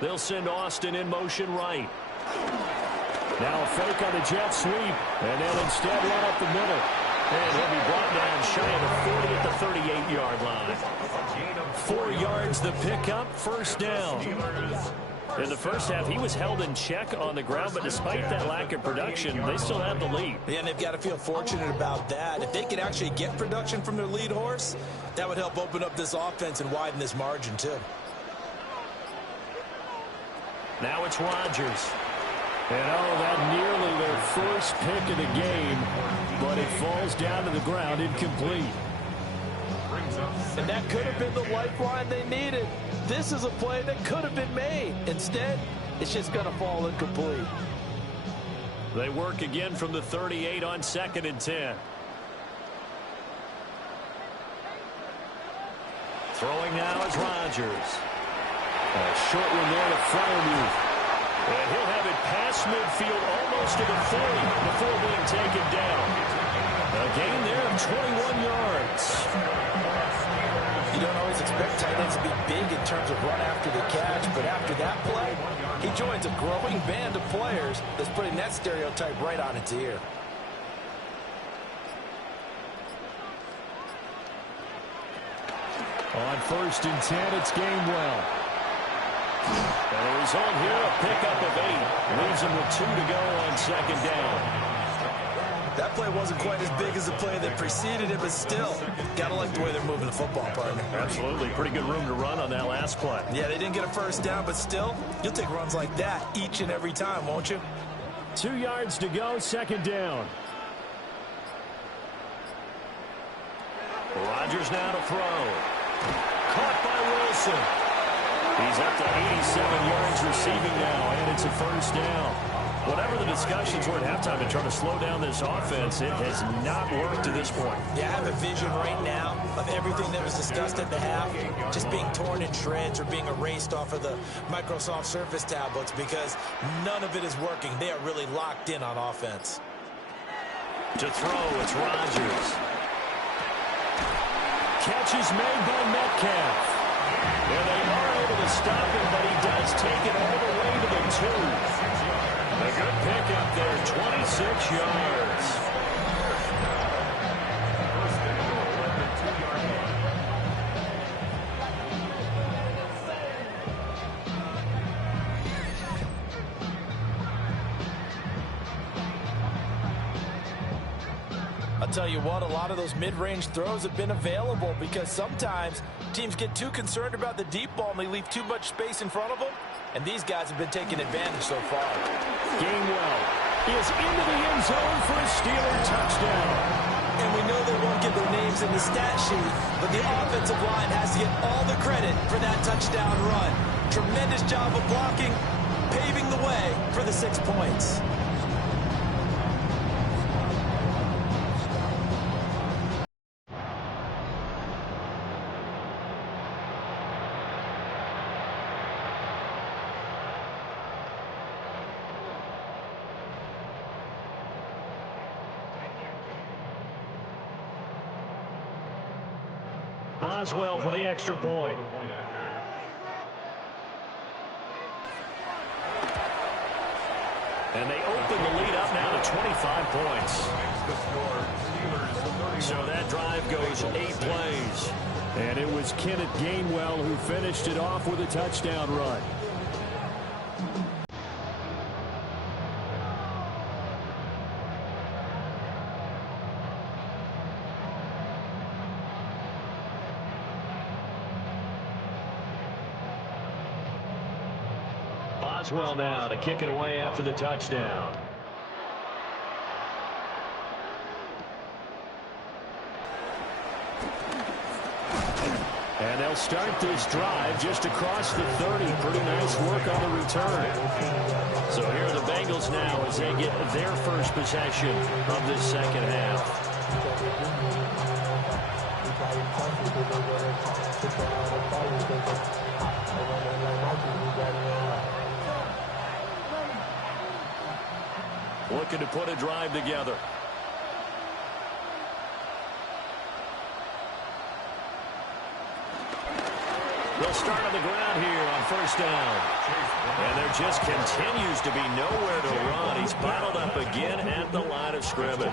They'll send Austin in motion right. Now a fake on the jet sweep, and they'll instead run up the middle. And he'll be brought down shy of the 40 at the 38-yard line. 4 yards the pickup, first down. In the first half, he was held in check on the ground, but despite that lack of production, they still have the lead. Yeah, and they've got to feel fortunate about that. If they could actually get production from their lead horse, that would help open up this offense and widen this margin, too. Now it's Rodgers. And that nearly their first pick of the game, but it falls down to the ground incomplete. And that could have been the lifeline they needed. This is a play that could have been made. Instead, it's just going to fall incomplete. They work again from the 38 on 2nd and 10. Throwing now is Rodgers. A short one there to Freiermuth. And he'll have it past midfield almost to the 40 before being taken down. A gain there of 21 yards. You don't always expect tight ends to be big in terms of run after the catch, but after that play, he joins a growing band of players that's putting that stereotype right on its ear. On 1st and 10, it's Gainwell. And a result here, a pickup of 8. Leaves him with 2 to go on 2nd down. That play wasn't quite as big as the play that preceded it, but still, got to like the way they're moving the football, partner. Absolutely. Pretty good room to run on that last play. Yeah, they didn't get a first down, but still, you'll take runs like that each and every time, won't you? 2 yards to go, 2nd down. Rodgers now to throw. Caught by Wilson. He's up to 87 yards receiving now, and it's a first down. Whatever the discussions were at halftime to try to slow down this offense, it has not worked to this point. Yeah, I have a vision right now of everything that was discussed at the half just being torn in shreds or being erased off of the Microsoft Surface tablets because none of it is working. They are really locked in on offense. To throw, it's Rodgers. Catch is made by Metcalf. And they are able to stop him, but he does take it all the way to the 2. A good pickup there, 26 yards. I'll tell you what, a lot of those mid-range throws have been available because sometimes teams get too concerned about the deep ball and they leave too much space in front of them. And these guys have been taking advantage so far. Gainwell is into the end zone for a Steeler touchdown. And we know they won't get their names in the stat sheet, but the offensive line has to get all the credit for that touchdown run. Tremendous job of blocking, paving the way for the 6 points. Boswell for the extra point. And they open the lead up now to 25 points. So that drive goes 8 plays. And it was Kenneth Gainwell who finished it off with a touchdown run. Boswell now to kick it away after the touchdown. And they'll start this drive just across the 30. Pretty nice work on the return. So here are the Bengals now as they get their first possession of this second half. Looking to put a drive together. They'll start on the ground here on first down. And there just continues to be nowhere to run. He's bottled up again at the line of scrimmage.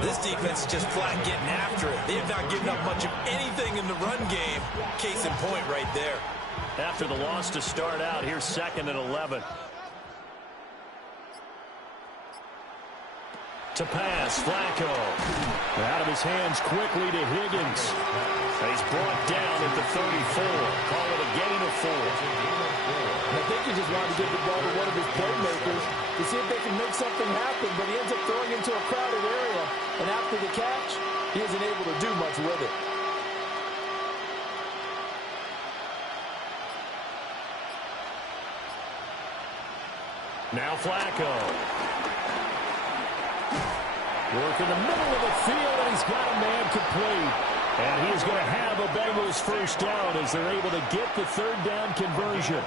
This defense is just flat getting after it. They have not given up much of anything in the run game. Case in point right there. After the loss to start out, here's 2nd and 11. To pass, Flacco. Out of his hands quickly to Higgins. He's brought down at the 34. Call it a gain of 4. I think he just wanted to give the ball to one of his playmakers to see if they can make something happen, but he ends up throwing into a crowded area. And after the catch, he isn't able to do much with it. Now Flacco. Work in the middle of the field, and he's got a man complete. And he is going to have a Bengals first down as they're able to get the 3rd down conversion.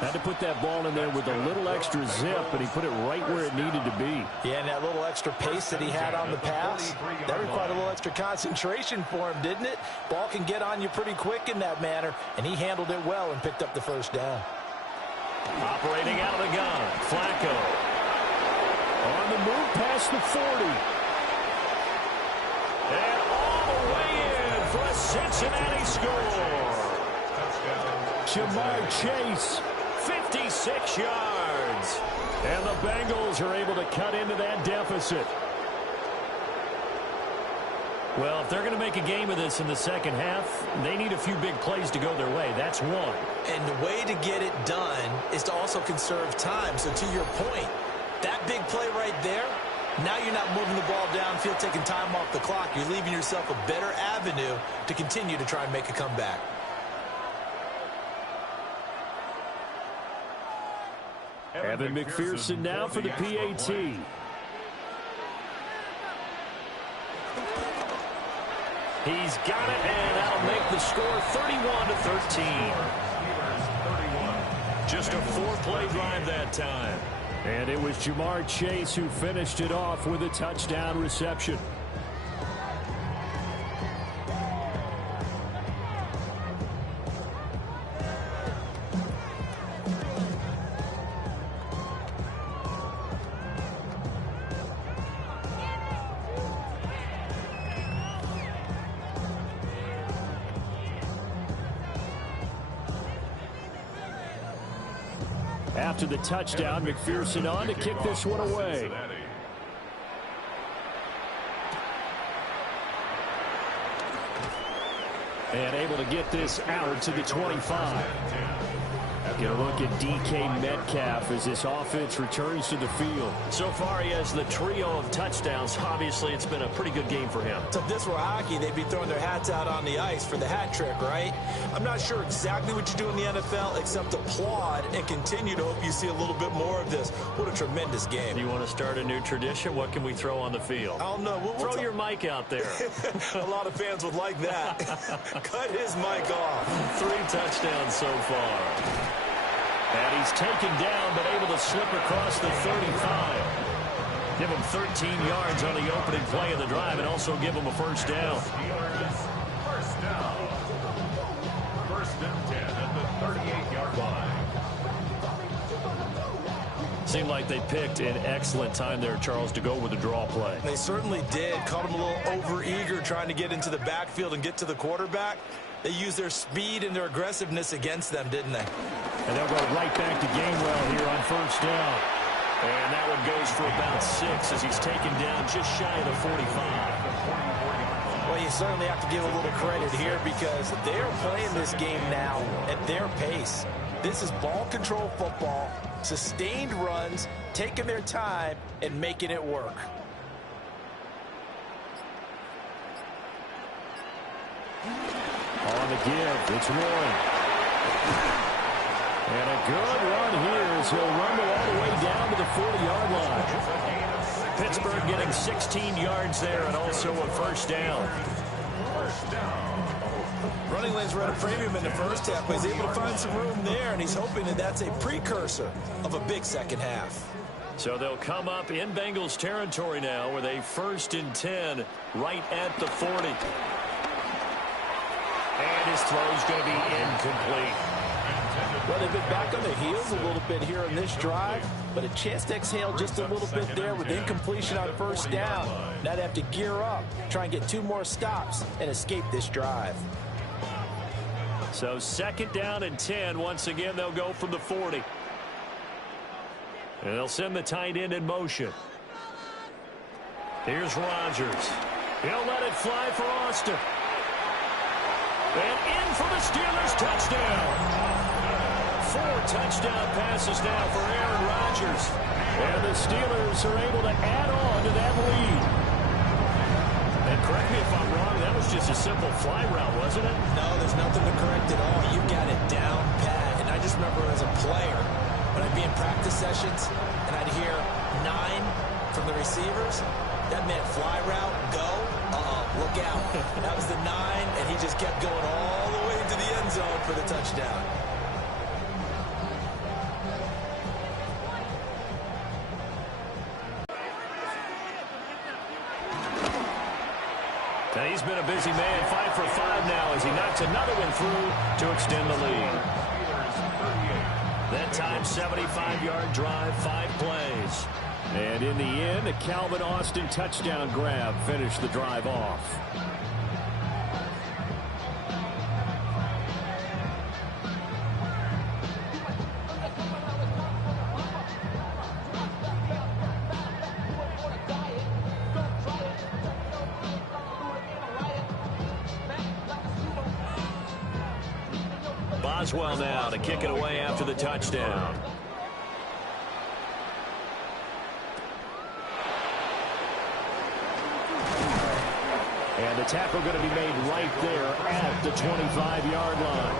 Had to put that ball in there with a little extra zip, and he put it right where it needed to be. Yeah, and that little extra pace that he had on the pass, that required a little extra concentration for him, didn't it? Ball can get on you pretty quick in that manner, and he handled it well and picked up the first down. Operating out of the gun, Flacco. On the move past the 40. And all the way in for a Cincinnati score. Jamar Chase, 56 yards. And the Bengals are able to cut into that deficit. Well, if they're going to make a game of this in the second half, they need a few big plays to go their way. That's one. And the way to get it done is to also conserve time. So to your point, that big play right there, now you're not moving the ball downfield, taking time off the clock. You're leaving yourself a better avenue to continue to try and make a comeback. Evan McPherson now for the PAT. He's got it, and that'll make the score 31-13. Just a 4-play drive that time. And it was Jamar Chase who finished it off with a touchdown reception. After the touchdown, McPherson on to kick this one away. And able to get this out to the 25. Get a look at DK Metcalf as this offense returns to the field. So far, he has the trio of touchdowns. Obviously, it's been a pretty good game for him. So if this were hockey, they'd be throwing their hats out on the ice for the hat trick, right? I'm not sure exactly what you do in the NFL except applaud and continue to hope you see a little bit more of this. What a tremendous game. You want to start a new tradition? What can we throw on the field? I don't know. We'll throw your mic out there. A lot of fans would like that. Cut his mic off. 3 touchdowns so far. And he's taken down, but able to slip across the 35. Give him 13 yards on the opening play of the drive and also give him a first down. First down. First and 10 at the 38-yard line. Seemed like they picked an excellent time there, Charles, to go with the draw play. They certainly did. Caught him a little over-eager trying to get into the backfield and get to the quarterback. They used their speed and their aggressiveness against them, didn't they? And they'll go right back to Gainwell here on first down. And that one goes for about 6 as he's taken down just shy of the 45. Well, you certainly have to give a little credit here because they're playing this game now at their pace. This is ball control football, sustained runs, taking their time and making it work. On the give, it's Warren. And a good run here as he'll run all the way down to the 40-yard line. Pittsburgh getting 16 yards there and also a first down. Running lanes were at a premium in the first half, but he's able to find some room there, and he's hoping that that's a precursor of a big second half. So they'll come up in Bengals territory now with a 1st and 10 right at the 40. And his throw's going to be incomplete. Well, they've been back on their heels a little bit here in this drive, but a chance to exhale just a little bit there with incompletion on first down. Now they have to gear up, try and get 2 more stops and escape this drive. So 2nd down and 10. Once again, they'll go from the 40. And they'll send the tight end in motion. Here's Rodgers. He'll let it fly for Austin. And in for the Steelers touchdown. 4 touchdown passes now for Aaron Rodgers. And the Steelers are able to add on to that lead. And correct me if I'm wrong, that was just a simple fly route, wasn't it? No, there's nothing to correct at all. You got it down pat. And I just remember as a player, when I'd be in practice sessions, and I'd hear 9 from the receivers, that meant fly route, go, look out. That was the 9, and he just kept going all the way into the end zone for the touchdown. And he's been a busy man, 5 for 5 now as he knocks another one through to extend the lead. That time, 75-yard drive, 5 plays. And in the end, a Calvin Austin touchdown grab finished the drive off. Boswell now to kick it away after the touchdown. And the tackle going to be made right there at the 25-yard line.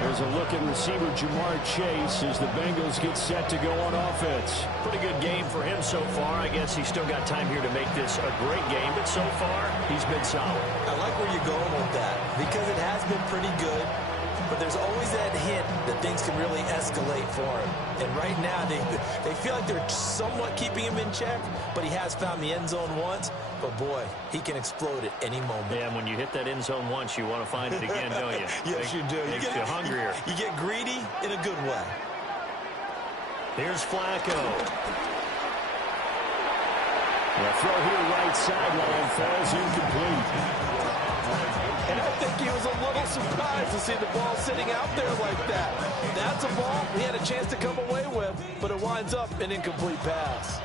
There's a look at receiver Jamar Chase as the Bengals get set to go on offense. Pretty good game for him so far. I guess he's still got time here to make this a great game, but so far, he's been solid. I like where you're going with that because it has been pretty good. But there's always that hint that things can really escalate for him. And right now, they feel like they're somewhat keeping him in check, but he has found the end zone once. But, boy, he can explode at any moment. Yeah, when you hit that end zone once, you want to find it again, don't you? Yes, you do. Makes you hungrier. You get greedy in a good way. Here's Flacco. The throw here right sideline falls incomplete. And I think he was a little surprised to see the ball sitting out there like that. That's a ball he had a chance to come away with, but it winds up an incomplete pass.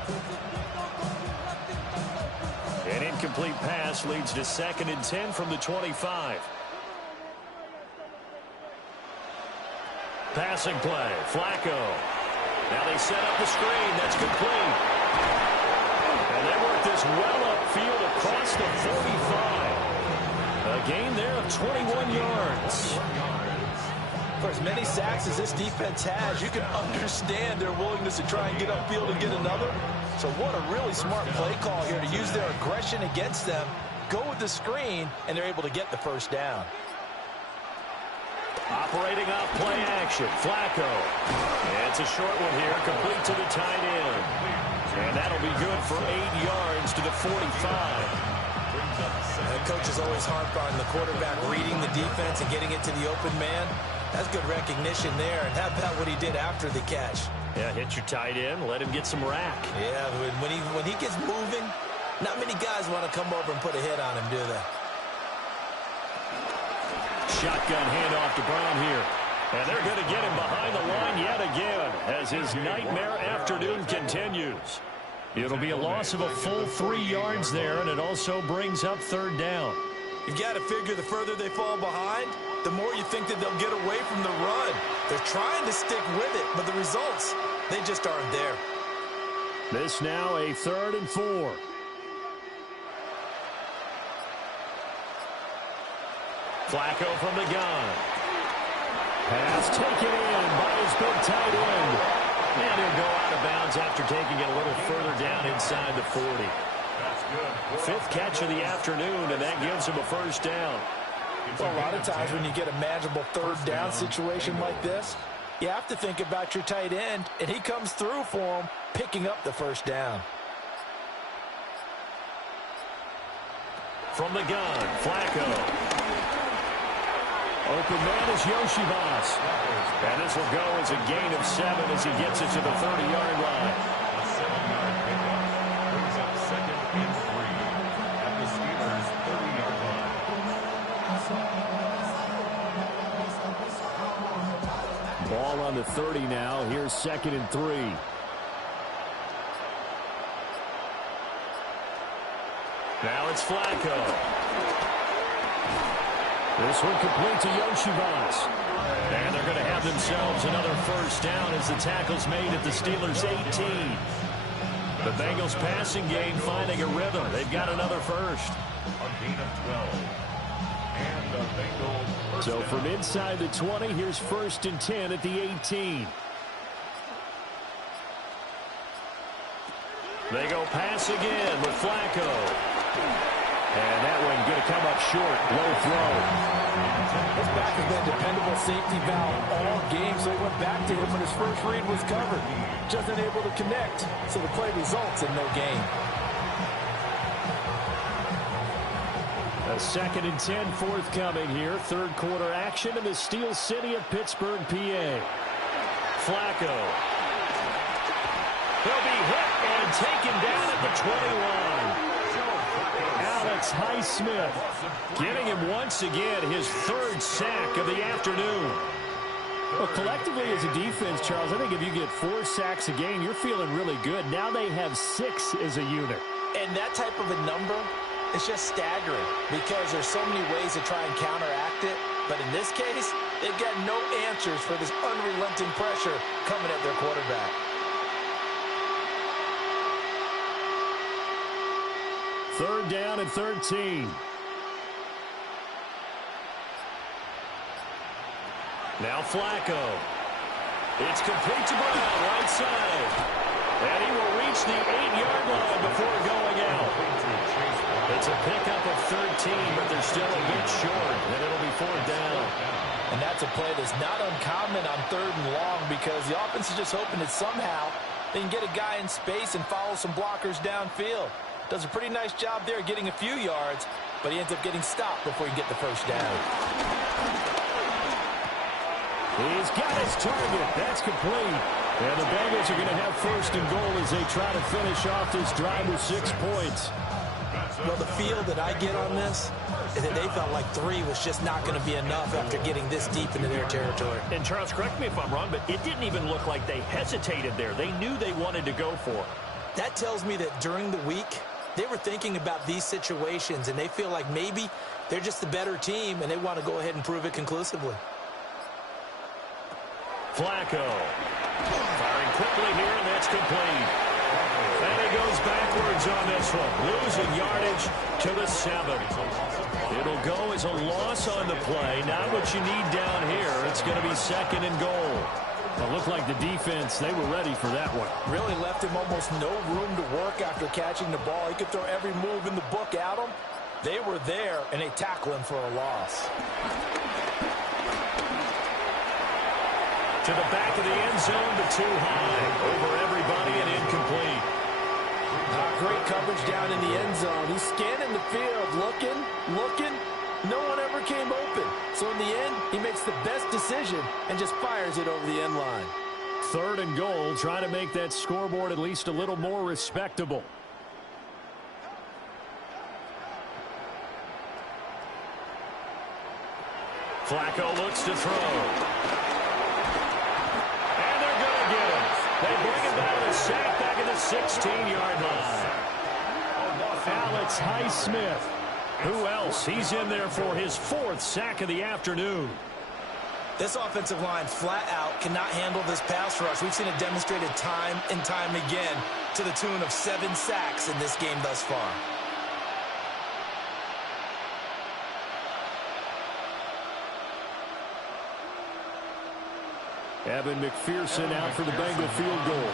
An incomplete pass leads to 2nd and 10 from the 25. Passing play. Flacco. Now they set up the screen. That's complete. And they work this well upfield across the 45. A gain there of 21 yards. For as many sacks as this defense has, you can understand their willingness to try and get upfield and get another. So what a really smart play call here to use their aggression against them, go with the screen, and they're able to get the first down. Operating off play action. Flacco. And it's a short one here, complete to the tight end. And that'll be good for 8 yards to the 45. The coaches always harp on the quarterback reading the defense and getting it to the open man. That's good recognition there. And how about what he did after the catch? Yeah, hit your tight end, let him get some rack. Yeah, when he gets moving, not many guys want to come over and put a hit on him, do they? Shotgun handoff to Brown here. And they're going to get him behind the line yet again as his nightmare afternoon continues. It'll be a loss of a full 3 yards there, and it also brings up third down. You've got to figure the further they fall behind, the more you think that they'll get away from the run. They're trying to stick with it, but the results, they just aren't there. This now a 3rd and 4. Flacco from the gun. Pass taken in by his big tight end. And he'll go out of bounds after taking it a little further down inside the 40. That's good. 5th catch of the afternoon, and that gives him a first down. Well, a lot of times when you get a manageable third down situation like this, you have to think about your tight end, and he comes through for him, picking up the first down. From the gun, Flacco. Open man is Yoshibas. And this will go as a gain of 7 as he gets it to the 30-yard line. A 7-yard pickup brings up 2nd and 3 at the Steelers' 30-yard line. Ball on the 30 now. Here's 2nd and 3. Now it's Flacco. This one complete to Yoshibas. And they're going to have themselves another first down as the tackle's made at the Steelers' 18. The Bengals passing game finding a rhythm. They've got another first. A gain of 12. And the Bengals first So down. from inside the 20, here's 1st and 10 at the 18. They go pass again with Flacco. And that one going to come up short. Low throw. This back has been a dependable safety valve all game, so he went back to him when his first read was covered. Just unable to connect, so the play results in no gain. A 2nd and 10 forthcoming here. 3rd quarter action in the Steel City of Pittsburgh, PA. Flacco. He'll be hit and taken down at the 21. Alex Highsmith getting him once again his 3rd sack of the afternoon. Well, collectively as a defense, Charles, I think if you get 4 sacks a game, you're feeling really good. Now they have 6 as a unit. And that type of a number is just staggering because there's so many ways to try and counteract it. But in this case, they've got no answers for this unrelenting pressure coming at their quarterback. 3rd down and 13. Now Flacco. It's complete to Brown, right side. And he will reach the 8-yard line before going out. It's a pickup of 13, but they're still a bit short, and it'll be 4th down. And that's a play that's not uncommon on 3rd and long because the offense is just hoping that somehow they can get a guy in space and follow some blockers downfield. Does a pretty nice job there getting a few yards, but he ends up getting stopped before he can get the first down. He's got his target. That's complete. And the Bengals are going to have 1st and goal as they try to finish off this drive with 6 points. Well, the feel that I get on this is that they felt like 3 was just not going to be enough after getting this deep into their territory. And Charles, correct me if I'm wrong, but it didn't even look like they hesitated there. They knew they wanted to go for it. That tells me that during the week, they were thinking about these situations, and they feel like maybe they're just the better team, and they want to go ahead and prove it conclusively. Flacco. Firing quickly here, and that's complete. And he goes backwards on this one, losing yardage to the 7. It'll go as a loss on the play. Not what you need down here. It's going to be 2nd and goal. It looked like the defense, they were ready for that one. Really left him almost no room to work after catching the ball. He could throw every move in the book at him. They were there, and they tackle him for a loss. To the back of the end zone, but too high. Over everybody and incomplete. Great coverage down in the end zone. He's scanning the field, looking. No one ever came open. So in the end, he makes the best decision and just fires it over the end line. 3rd and goal, trying to make that scoreboard at least a little more respectable. Flacco looks to throw. And they're going to get him. They bring him down to the sack back at the 16-yard line. Alex Highsmith. Who else? He's in there for his 4th sack of the afternoon. This offensive line flat out cannot handle this pass rush. We've seen it demonstrated time and time again to the tune of 7 sacks in this game thus far. Evan McPherson out for the Bengal field goal.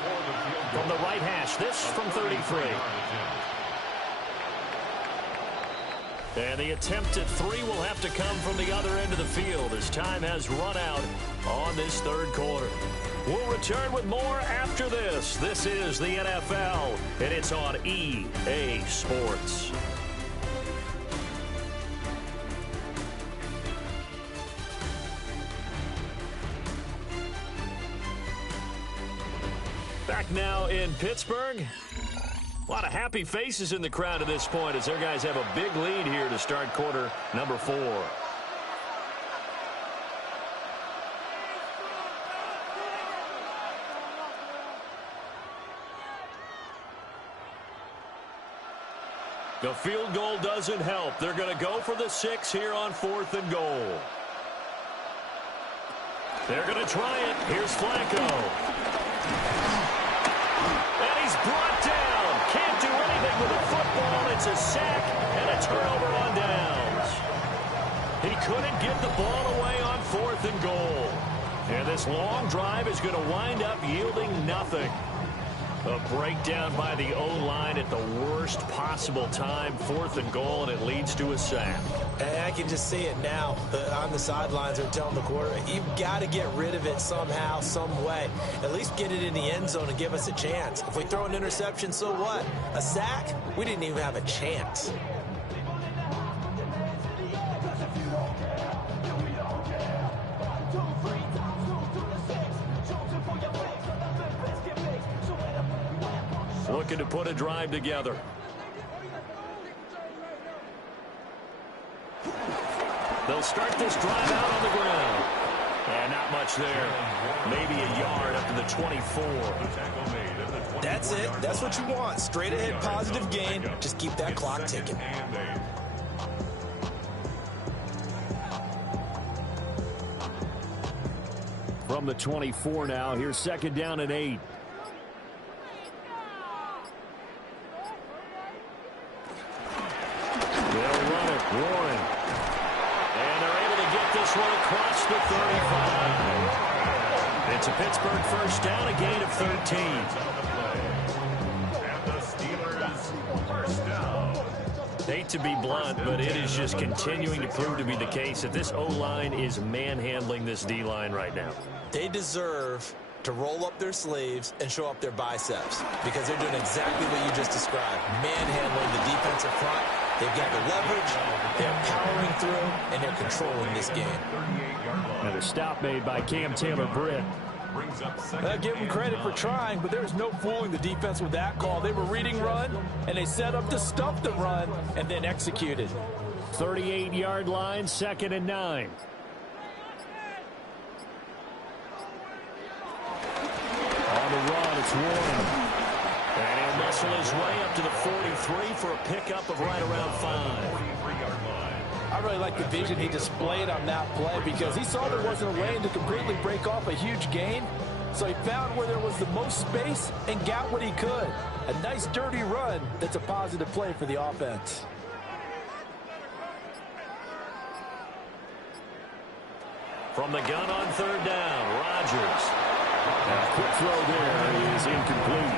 From the right hash, this from 33. And the attempt at 3 will have to come from the other end of the field as time has run out on this 3rd quarter. We'll return with more after this. This is the NFL, and it's on EA Sports. Back now in Pittsburgh. A lot of happy faces in the crowd at this point as their guys have a big lead here to start quarter number 4. The field goal doesn't help. They're going to go for the 6 here on 4th and goal. They're going to try it. Here's Flacco. And he's brought down. Can't do anything with the football. It's a sack and a turnover on downs. He couldn't get the ball away on 4th and goal. And this long drive is going to wind up yielding nothing. A breakdown by the O-line at the worst possible time. 4th and goal, and it leads to a sack. And I can just see it now. On the sidelines, they're telling the quarterback, you've got to get rid of it somehow, some way. At least get it in the end zone and give us a chance. If we throw an interception, so what? A sack? We didn't even have a chance. Looking to put a drive together. They'll start this drive out on the ground. And not much there. Maybe a yard up to the 24. That's it. That's what you want. Straight ahead positive gain. Just keep that clock ticking. From the 24 now, here's 2nd down and 8. Warren. And they're able to get this one across the 35. It's a Pittsburgh 1st down, a gain of 13. And the Steelers 1st down. Hate to be blunt, but it is just continuing to prove to be the case that this O-line is manhandling this D-line right now. They deserve to roll up their sleeves and show up their biceps because they're doing exactly what you just described. Manhandling the defensive front. They've got the leverage, they're powering through, and they're controlling this game. Another stop made by Cam Taylor-Britt. Give them credit for trying, but there's no fooling the defense with that call. They were reading run, and they set up to stuff the run, and then executed. 38-yard line, 2nd and 9. On the run, it's Warren. And he'll muscle his way up to the 43 for a pickup of right around 5. I I really like the vision he displayed on that play because he saw there wasn't a lane to completely break off a huge gain. So he found where there was the most space and got what he could. A nice dirty run that's a positive play for the offense. From the gun on third down, Rodgers. A quick throw there is incomplete.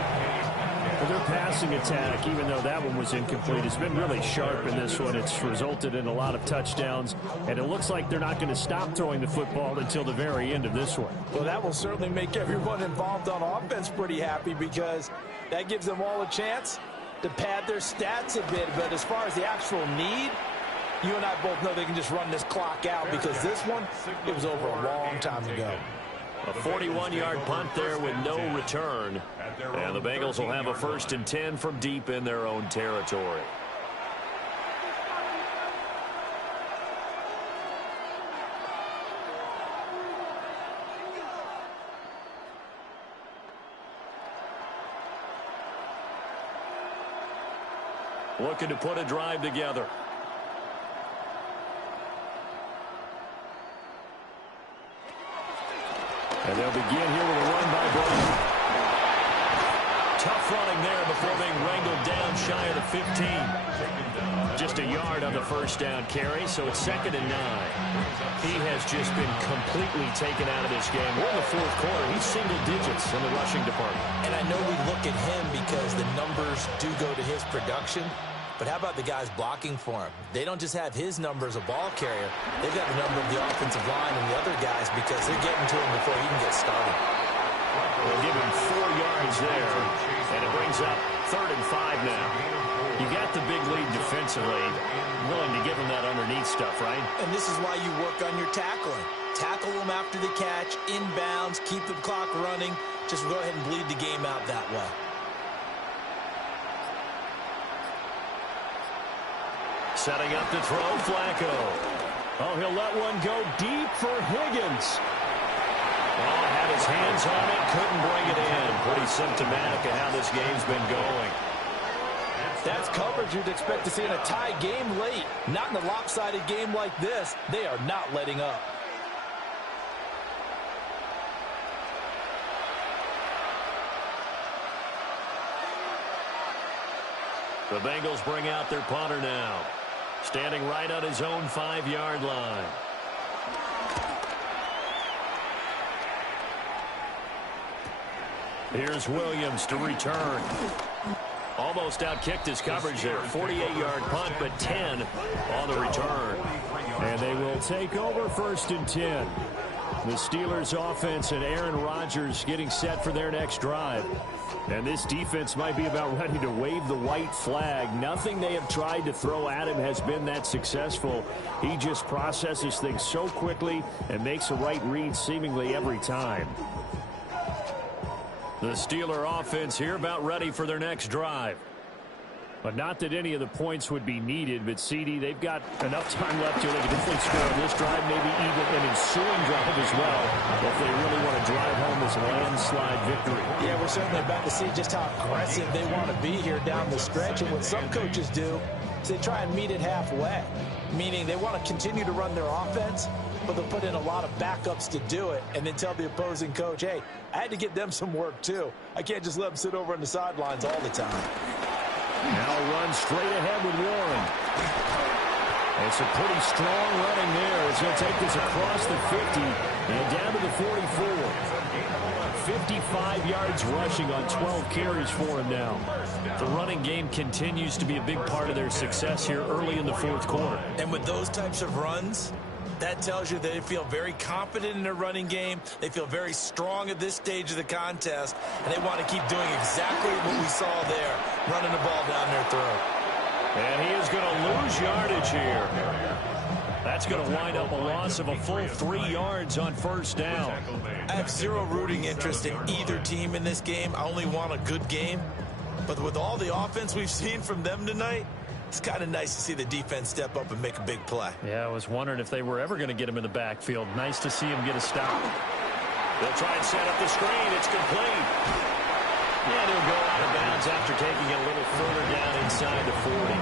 Well, their passing attack, even though that one was incomplete, has been really sharp in this one. It's resulted in a lot of touchdowns, and it looks like they're not going to stop throwing the football until the very end of this one. Well, that will certainly make everyone involved on offense pretty happy because that gives them all a chance to pad their stats a bit. But as far as the actual need, you and I both know they can just run this clock out because this one, it was over a long time ago. A 41-yard punt there with no return. And the Bengals will have a 1st and 10 from deep in their own territory. Looking to put a drive together. And they'll begin here with a run by Brown. Tough running there before being wrangled down shy of the 15. Just a yard on the first down carry, so it's 2nd and 9. He has just been completely taken out of this game. We're in the 4th quarter. He's single digits in the rushing department. And I know we look at him because the numbers do go to his production. But how about the guys blocking for him? They don't just have his number as a ball carrier. They've got the number of the offensive line and the other guys because they're getting to him before he can get started. They'll give him 4 yards there, and it brings up 3rd and 5 now. You got the big lead defensively, willing to give him that underneath stuff, right? And this is why you work on your tackling. Tackle them after the catch, inbounds, keep the clock running. Just go ahead and bleed the game out that way. Setting up to throw, Flacco. Oh, he'll let one go deep for Higgins. Oh, had his hands on it, couldn't bring it in. Pretty symptomatic of how this game's been going. That's coverage you'd expect to see in a tie game late. Not in a lopsided game like this. They are not letting up. The Bengals bring out their punter now. Standing right on his own 5-yard line. Here's Williams to return. Almost outkicked his coverage there. 48-yard punt, but 10 on the return. And they will take over 1st and 10. The Steelers offense and Aaron Rodgers getting set for their next drive. And this defense might be about ready to wave the white flag. Nothing they have tried to throw at him has been that successful. He just processes things so quickly and makes a right read seemingly every time. The Steeler offense here about ready for their next drive. But not that any of the points would be needed, but CD, they've got enough time left here. They can definitely score on this drive, maybe even an ensuing drive as well, if they really want to drive home this landslide victory. Yeah, we're certainly about to see just how aggressive they want to be here down the stretch. And what some coaches do is they try and meet it halfway, meaning they want to continue to run their offense, but they'll put in a lot of backups to do it and then tell the opposing coach, hey, I had to give them some work too. I can't just let them sit over on the sidelines all the time. Now run straight ahead with Warren. It's a pretty strong running there as he'll take this across the 50 and down to the 44. 55 yards rushing on 12 carries for him now. The running game continues to be a big part of their success here early in the 4th quarter. And with those types of runs, that tells you they feel very confident in their running game. They feel very strong at this stage of the contest, and they want to keep doing exactly what we saw there, running the ball down their throat. And he is going to lose yardage here. That's going to wind up a loss of a full 3 yards on 1st down. I have zero rooting interest in either team in this game. I only want a good game. But with all the offense we've seen from them tonight, it's kind of nice to see the defense step up and make a big play. Yeah, I was wondering if they were ever going to get him in the backfield. Nice to see him get a stop. They'll try and set up the screen. It's complete. And he'll go out of bounds after taking it a little further down inside the 40.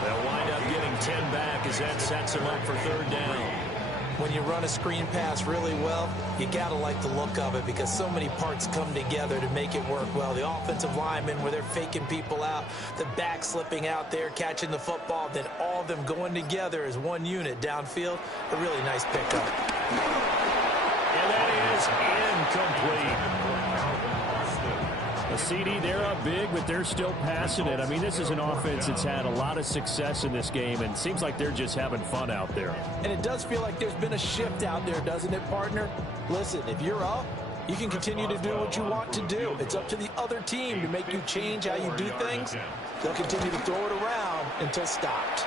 They'll wind up getting 10 back as that sets him up for third down. When you run a screen pass really well, you got to like the look of it because so many parts come together to make it work well. The offensive linemen, where they're faking people out, the back slipping out there, catching the football, then all of them going together as one unit downfield. A really nice pickup. And that is incomplete. A CD, they're up big, but they're still passing it. I mean, this is an offense that's had a lot of success in this game, and it seems like they're just having fun out there. And it does feel like there's been a shift out there, doesn't it, partner? Listen, if you're up, you can continue to do what you want to do. It's up to the other team to make you change how you do things. They'll continue to throw it around until stopped.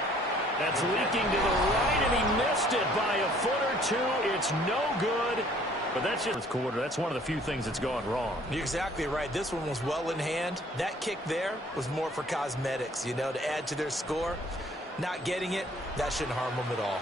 That's leaking to the right, and he missed it by a foot or two. It's no good. But that's just this quarter. That's one of the few things that's gone wrong. You're exactly right. This one was well in hand. That kick there was more for cosmetics, you know, to add to their score. Not getting it, that shouldn't harm them at all.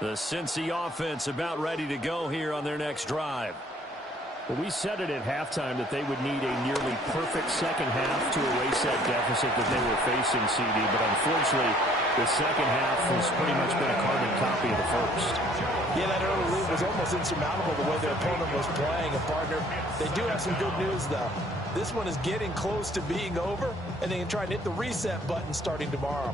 The Cincy offense about ready to go here on their next drive. Well, we said it at halftime that they would need a nearly perfect second half to erase that deficit that they were facing, CD. But unfortunately, the second half has pretty much been a carbon copy of the first. Yeah, that early lead was almost insurmountable the way their opponent was playing. And, partner, they do have some good news, though. This one is getting close to being over, and they can try and hit the reset button starting tomorrow.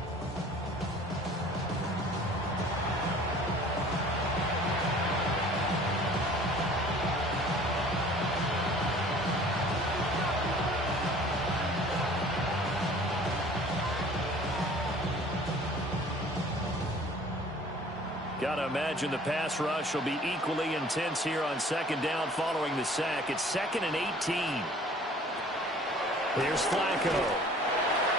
Got to imagine the pass rush will be equally intense here on second down following the sack. It's 2nd and 18. Here's Flacco.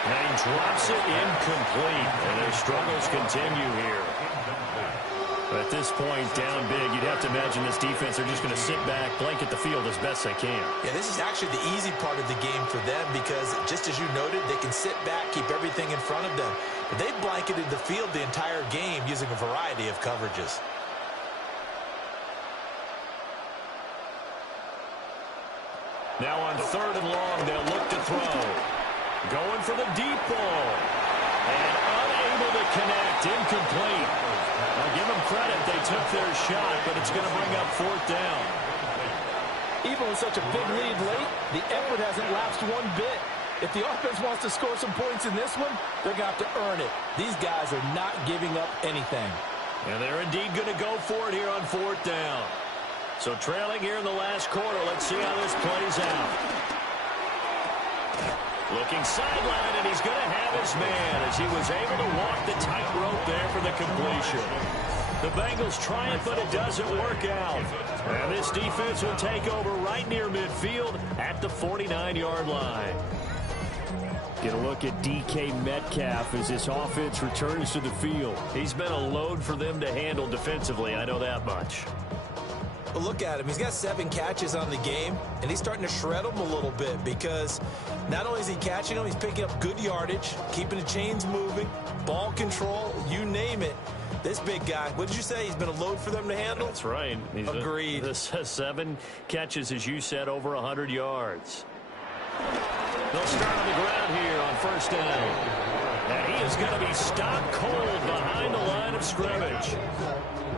And he drops it incomplete. And their struggles continue here. At this point, down big, you'd have to imagine this defense, they're just going to sit back, blanket the field as best they can. Yeah, this is actually the easy part of the game for them because, just as you noted, they can sit back, keep everything in front of them. But they've blanketed the field the entire game using a variety of coverages. Now on 3rd and long, they'll look to throw. Going for the deep ball. And unable to connect, incomplete. I'll give them credit, they took their shot, but it's going to bring up 4th down. Even with such a big lead late, the effort hasn't lapsed one bit. If the offense wants to score some points in this one, they're going to have to earn it. These guys are not giving up anything. And they're indeed going to go for it here on 4th down. So trailing here in the last quarter, let's see how this plays out. Looking sideline, and he's going to have his man as he was able to walk the tightrope there for the completion. The Bengals try it, but it doesn't work out. And this defense will take over right near midfield at the 49-yard line. Get a look at DK Metcalf as this offense returns to the field. He's been a load for them to handle defensively, I know that much. But look at him. He's got 7 catches on the game, and he's starting to shred them a little bit because not only is he catching them, he's picking up good yardage, keeping the chains moving, ball control, you name it. This big guy, what did you say? He's been a load for them to handle? That's right. Agreed. This has 7 catches, as you said, over 100 yards. They'll start on the ground here on 1st down. And he is going to be stopped cold behind the line of scrimmage.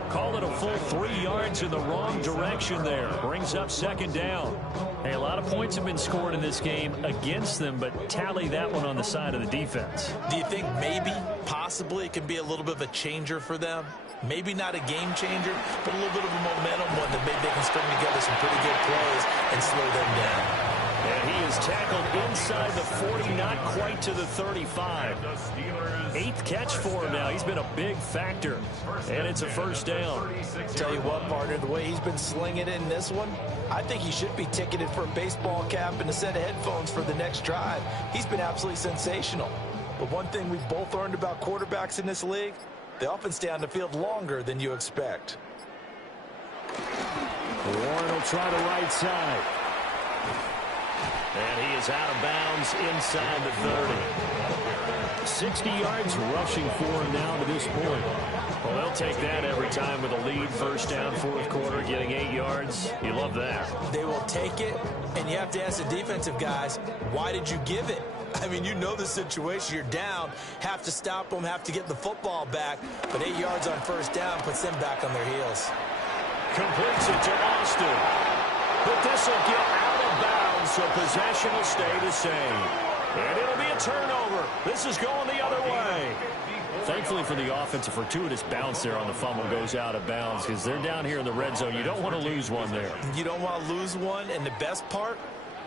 Called it a full 3 yards in the wrong direction there. Brings up 2nd down. Hey, a lot of points have been scored in this game against them, but tally that one on the side of the defense. Do you think maybe, possibly, it can be a little bit of a changer for them? Maybe not a game changer, but a little bit of a momentum one that maybe they can string together some pretty good plays and slow them down. And he is tackled inside the 40, not quite to the 35. 8th catch for him now. He's been a big factor. And it's a 1st down. Tell you what, partner, the way he's been slinging it in this one, I think he should be ticketed for a baseball cap and a set of headphones for the next drive. He's been absolutely sensational. But one thing we've both learned about quarterbacks in this league, they often stay on the field longer than you expect. Warren will try the right side. And he is out of bounds inside the 30. 60 yards rushing for him now to this point. Well, they'll take that every time with a lead. First down, fourth quarter, getting 8 yards. You love that. They will take it, and you have to ask the defensive guys, why did you give it? I mean, you know the situation. You're down, have to stop them, have to get the football back. But 8 yards on first down puts them back on their heels. Completes it to Austin. But this will get out of bounds, so possession will stay the same. And it'll be a turnover. This is going the other way. Thankfully for the offense, a fortuitous bounce there on the fumble goes out of bounds because they're down here in the red zone. You don't want to lose one there. You don't want to lose one, and the best part,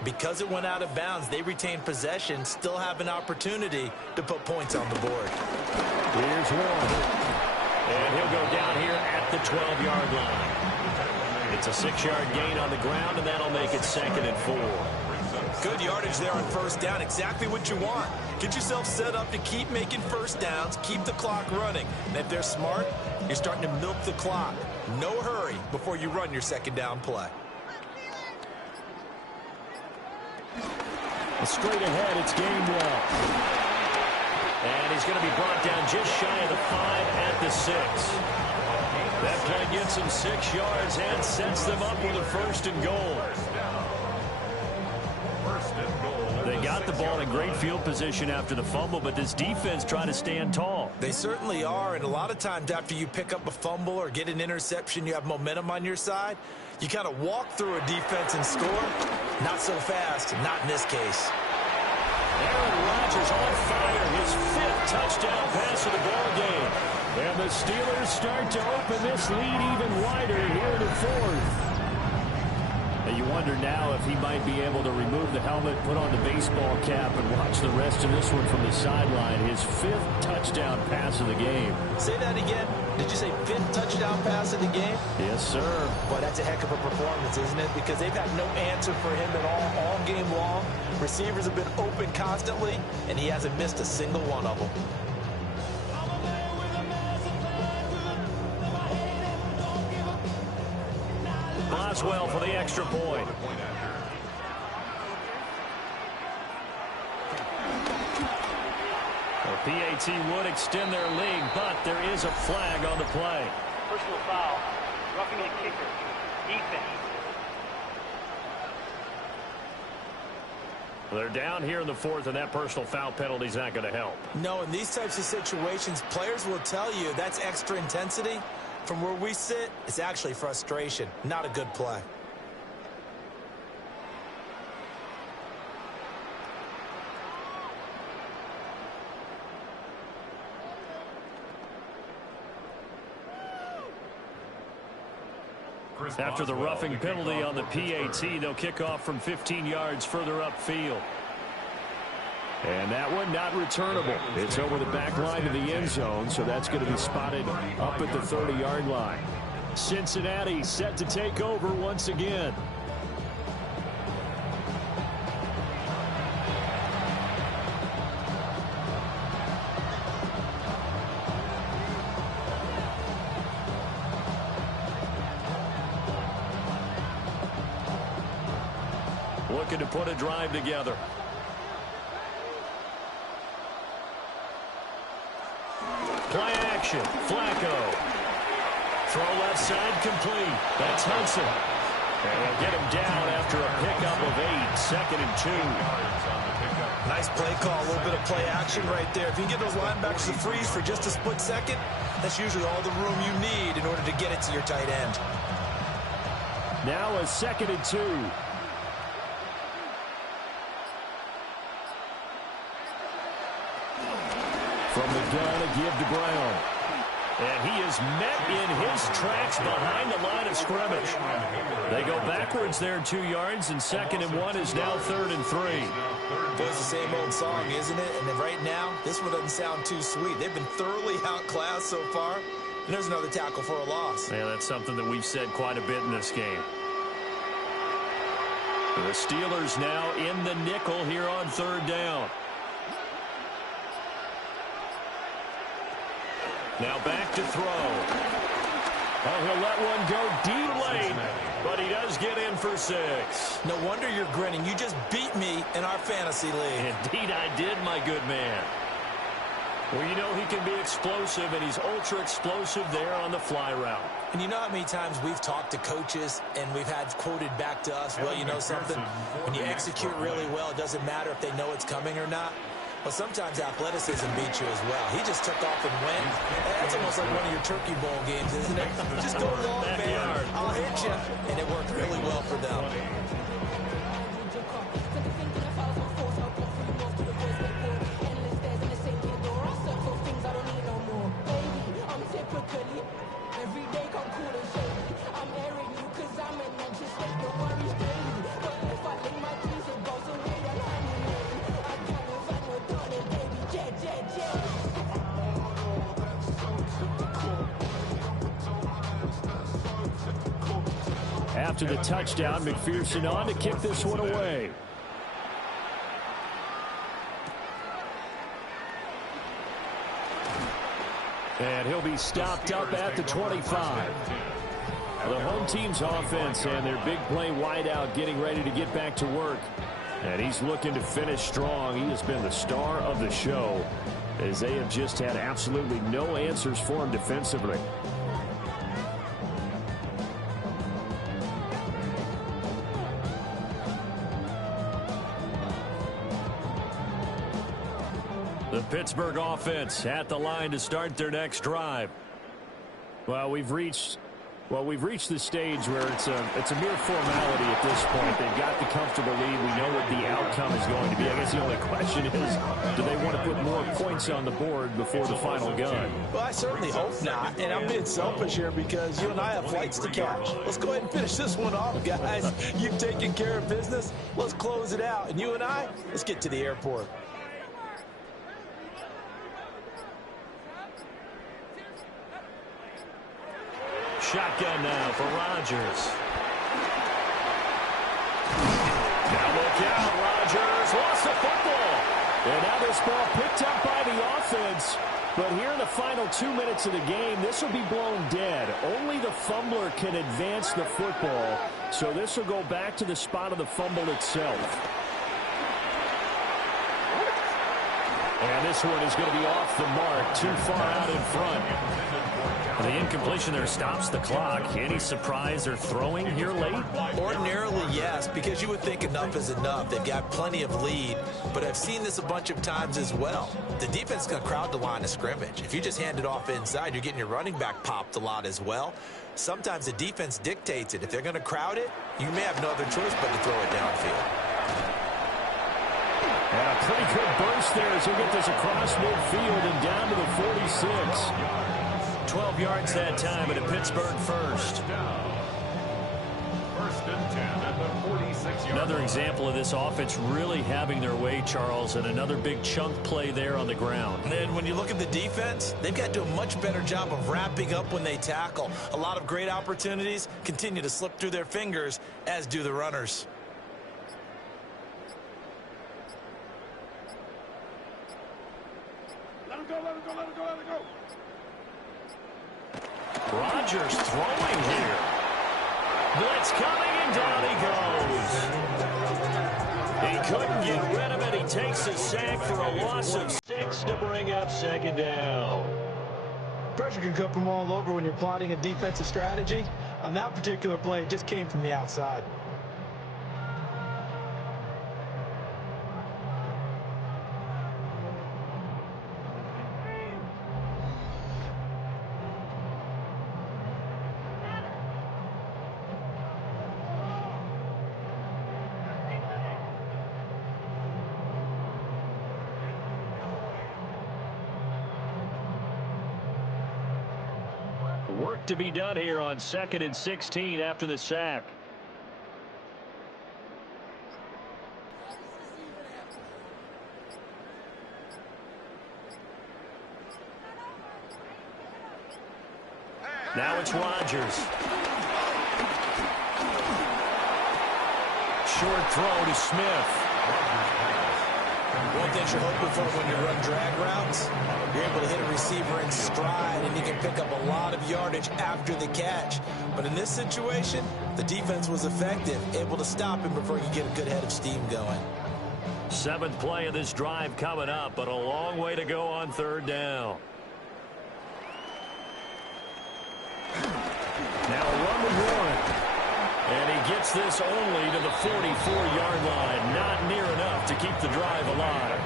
because it went out of bounds, they retain possession, still have an opportunity to put points on the board. Here's one. And he'll go down here at the 12-yard line. It's a 6-yard gain on the ground, and that'll make it 2nd and 4. Good yardage there on first down. Exactly what you want. Get yourself set up to keep making first downs, keep the clock running. And if they're smart, you're starting to milk the clock. No hurry before you run your second down play. Straight ahead, it's Gainwell. And he's going to be brought down just shy of the 5 at the 6. That play gets him 6 yards and sets them up with a 1st and goal. They got the ball in great field position after the fumble, but this defense trying to stand tall. They certainly are, and a lot of times after you pick up a fumble or get an interception, you have momentum on your side. You kind of walk through a defense and score. Not so fast, not in this case. Aaron Rodgers on fire, his 5th touchdown pass of the ball game. And the Steelers start to open this lead even wider here in the 4th. And you wonder now if he might be able to remove the helmet, put on the baseball cap, and watch the rest of this one from the sideline. His 5th touchdown pass of the game. Say that again. Did you say 5th touchdown pass of the game? Yes, sir. Boy, that's a heck of a performance, isn't it? Because they've had no answer for him at all game long. Receivers have been open constantly, and he hasn't missed a single one of them. Boswell for the extra point. Well, PAT would extend their lead, but there is a flag on the play. Personal foul. Roughing the kicker. Defense. They're down here in the 4th, and that personal foul penalty is not going to help. No, in these types of situations, players will tell you that's extra intensity. From where we sit, it's actually frustration. Not a good play. After the roughing penalty on the PAT, they'll kick off from 15 yards further upfield. And that one not returnable. It's over the back line of the end zone, so that's going to be spotted up at the 30-yard line. Cincinnati set to take over once again. Looking to put a drive together. Play action. Flacco. Throw left side complete. That's Hudson. And they'll get him down after a pickup of 8. 2nd and 2. Nice play call. A little bit of play action right there. If you can get those linebackers to freeze for just a split second, that's usually all the room you need in order to get it to your tight end. Now a 2nd and 2. From the gun, a give to Brown. And he is met in his tracks behind the line of scrimmage. They go backwards there 2 yards, and 2nd and 1 is now 3rd and 3. Boy, it's the same old song, isn't it? And then right now, this one doesn't sound too sweet. They've been thoroughly outclassed so far. And there's another tackle for a loss. Yeah, that's something that we've said quite a bit in this game. The Steelers now in the nickel here on 3rd down. Now back to throw. Oh, he'll let one go deep late, but he does get in for 6. No wonder you're grinning. You just beat me in our fantasy league. Indeed I did, my good man. Well, you know he can be explosive, and he's ultra explosive there on the fly route. And you know how many times we've talked to coaches and we've had quoted back to us, well, you know something? When you execute really well, it doesn't matter if they know it's coming or not. Well, sometimes athleticism beats you as well. He just took off and went. That's almost like one of your Turkey Bowl games, isn't it? Just go long, man. I'll hit you. And it worked really well for them. After the touchdown, McPherson on to kick this one away. And he'll be stopped up at the 25. The home team's offense and their big play wideout getting ready to get back to work. And he's looking to finish strong. He has been the star of the show, as they have just had absolutely no answers for him defensively. The Pittsburgh offense at the line to start their next drive. Well, we've reached the stage where it's a mere formality at this point. They've got the comfortable lead. We know what the outcome is going to be. I guess the only question is, do they want to put more points on the board before the final gun? Well, I certainly hope not. And I'm being selfish here because you and I have flights to catch. Let's go ahead and finish this one off, guys. You've taken care of business. Let's close it out. And you and I, let's get to the airport. Shotgun now for Rodgers. Now look out, Rodgers lost the football. And now this ball picked up by the offense. But here in the final 2 minutes of the game, this will be blown dead. Only the fumbler can advance the football. So this will go back to the spot of the fumble itself. And this one is going to be off the mark, too far out in front. The incompletion there stops the clock. Any surprise they're throwing here late? Ordinarily, yes, because you would think enough is enough. They've got plenty of lead, but I've seen this a bunch of times as well. The defense is going to crowd the line of scrimmage. If you just hand it off inside, you're getting your running back popped a lot as well. Sometimes the defense dictates it. If they're going to crowd it, you may have no other choice but to throw it downfield. And a pretty good burst there as he'll get this across midfield and down to the 46. 12 yards that time, and a Pittsburgh first. First and 10 at the 46-yard Another line. example of this offense really having their way, Charles, and another big chunk play there on the ground. And when you look at the defense, they've got to do a much better job of wrapping up when they tackle. A lot of great opportunities continue to slip through their fingers, as do the runners. Let him go, let him go, let him go, let him go. Rodgers throwing here. Blitz coming, and down he goes. He couldn't get rid of it. He takes a sack for a loss of 6 to bring up second down. Pressure can come from all over when you're plotting a defensive strategy. On that particular play, it just came from the outside. Work to be done here on 2nd and 16 after the sack. Now it's Rodgers. Short throw to Smith. One thing you're hoping for when you run drag routes, you're able to hit a receiver in stride, and he can pick up a lot of yardage after the catch. But in this situation, the defense was effective, able to stop him before he could get a good head of steam going. 7th play of this drive coming up, but a long way to go on 3rd down. Now a run with 1. And he gets this only to the 44-yard line. Not near enough to keep the drive alive.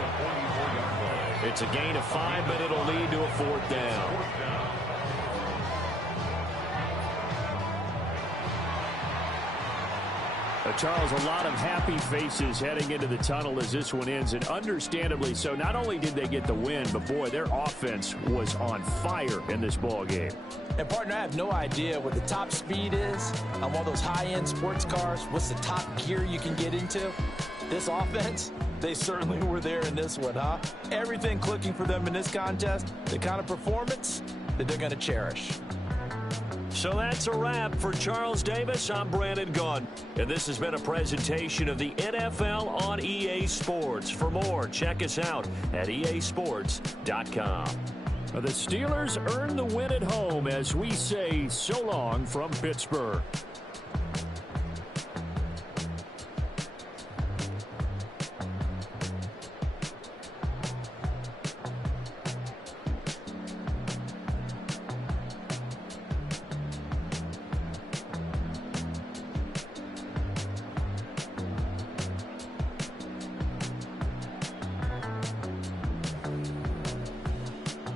It's a gain of 5, but it'll lead to a 4th down. Charles, a lot of happy faces heading into the tunnel as this one ends, and understandably so. Not only did they get the win, but boy, their offense was on fire in this ball game. And partner, I have no idea what the top speed is on one of those high-end sports cars. What's the top gear you can get into? This offense, they certainly were there in this one, huh? Everything clicking for them in this contest, the kind of performance that they're going to cherish. So that's a wrap for Charles Davis. I'm Brandon Gaudin, and this has been a presentation of the NFL on EA Sports. For more, check us out at easports.com. The Steelers earn the win at home as we say so long from Pittsburgh.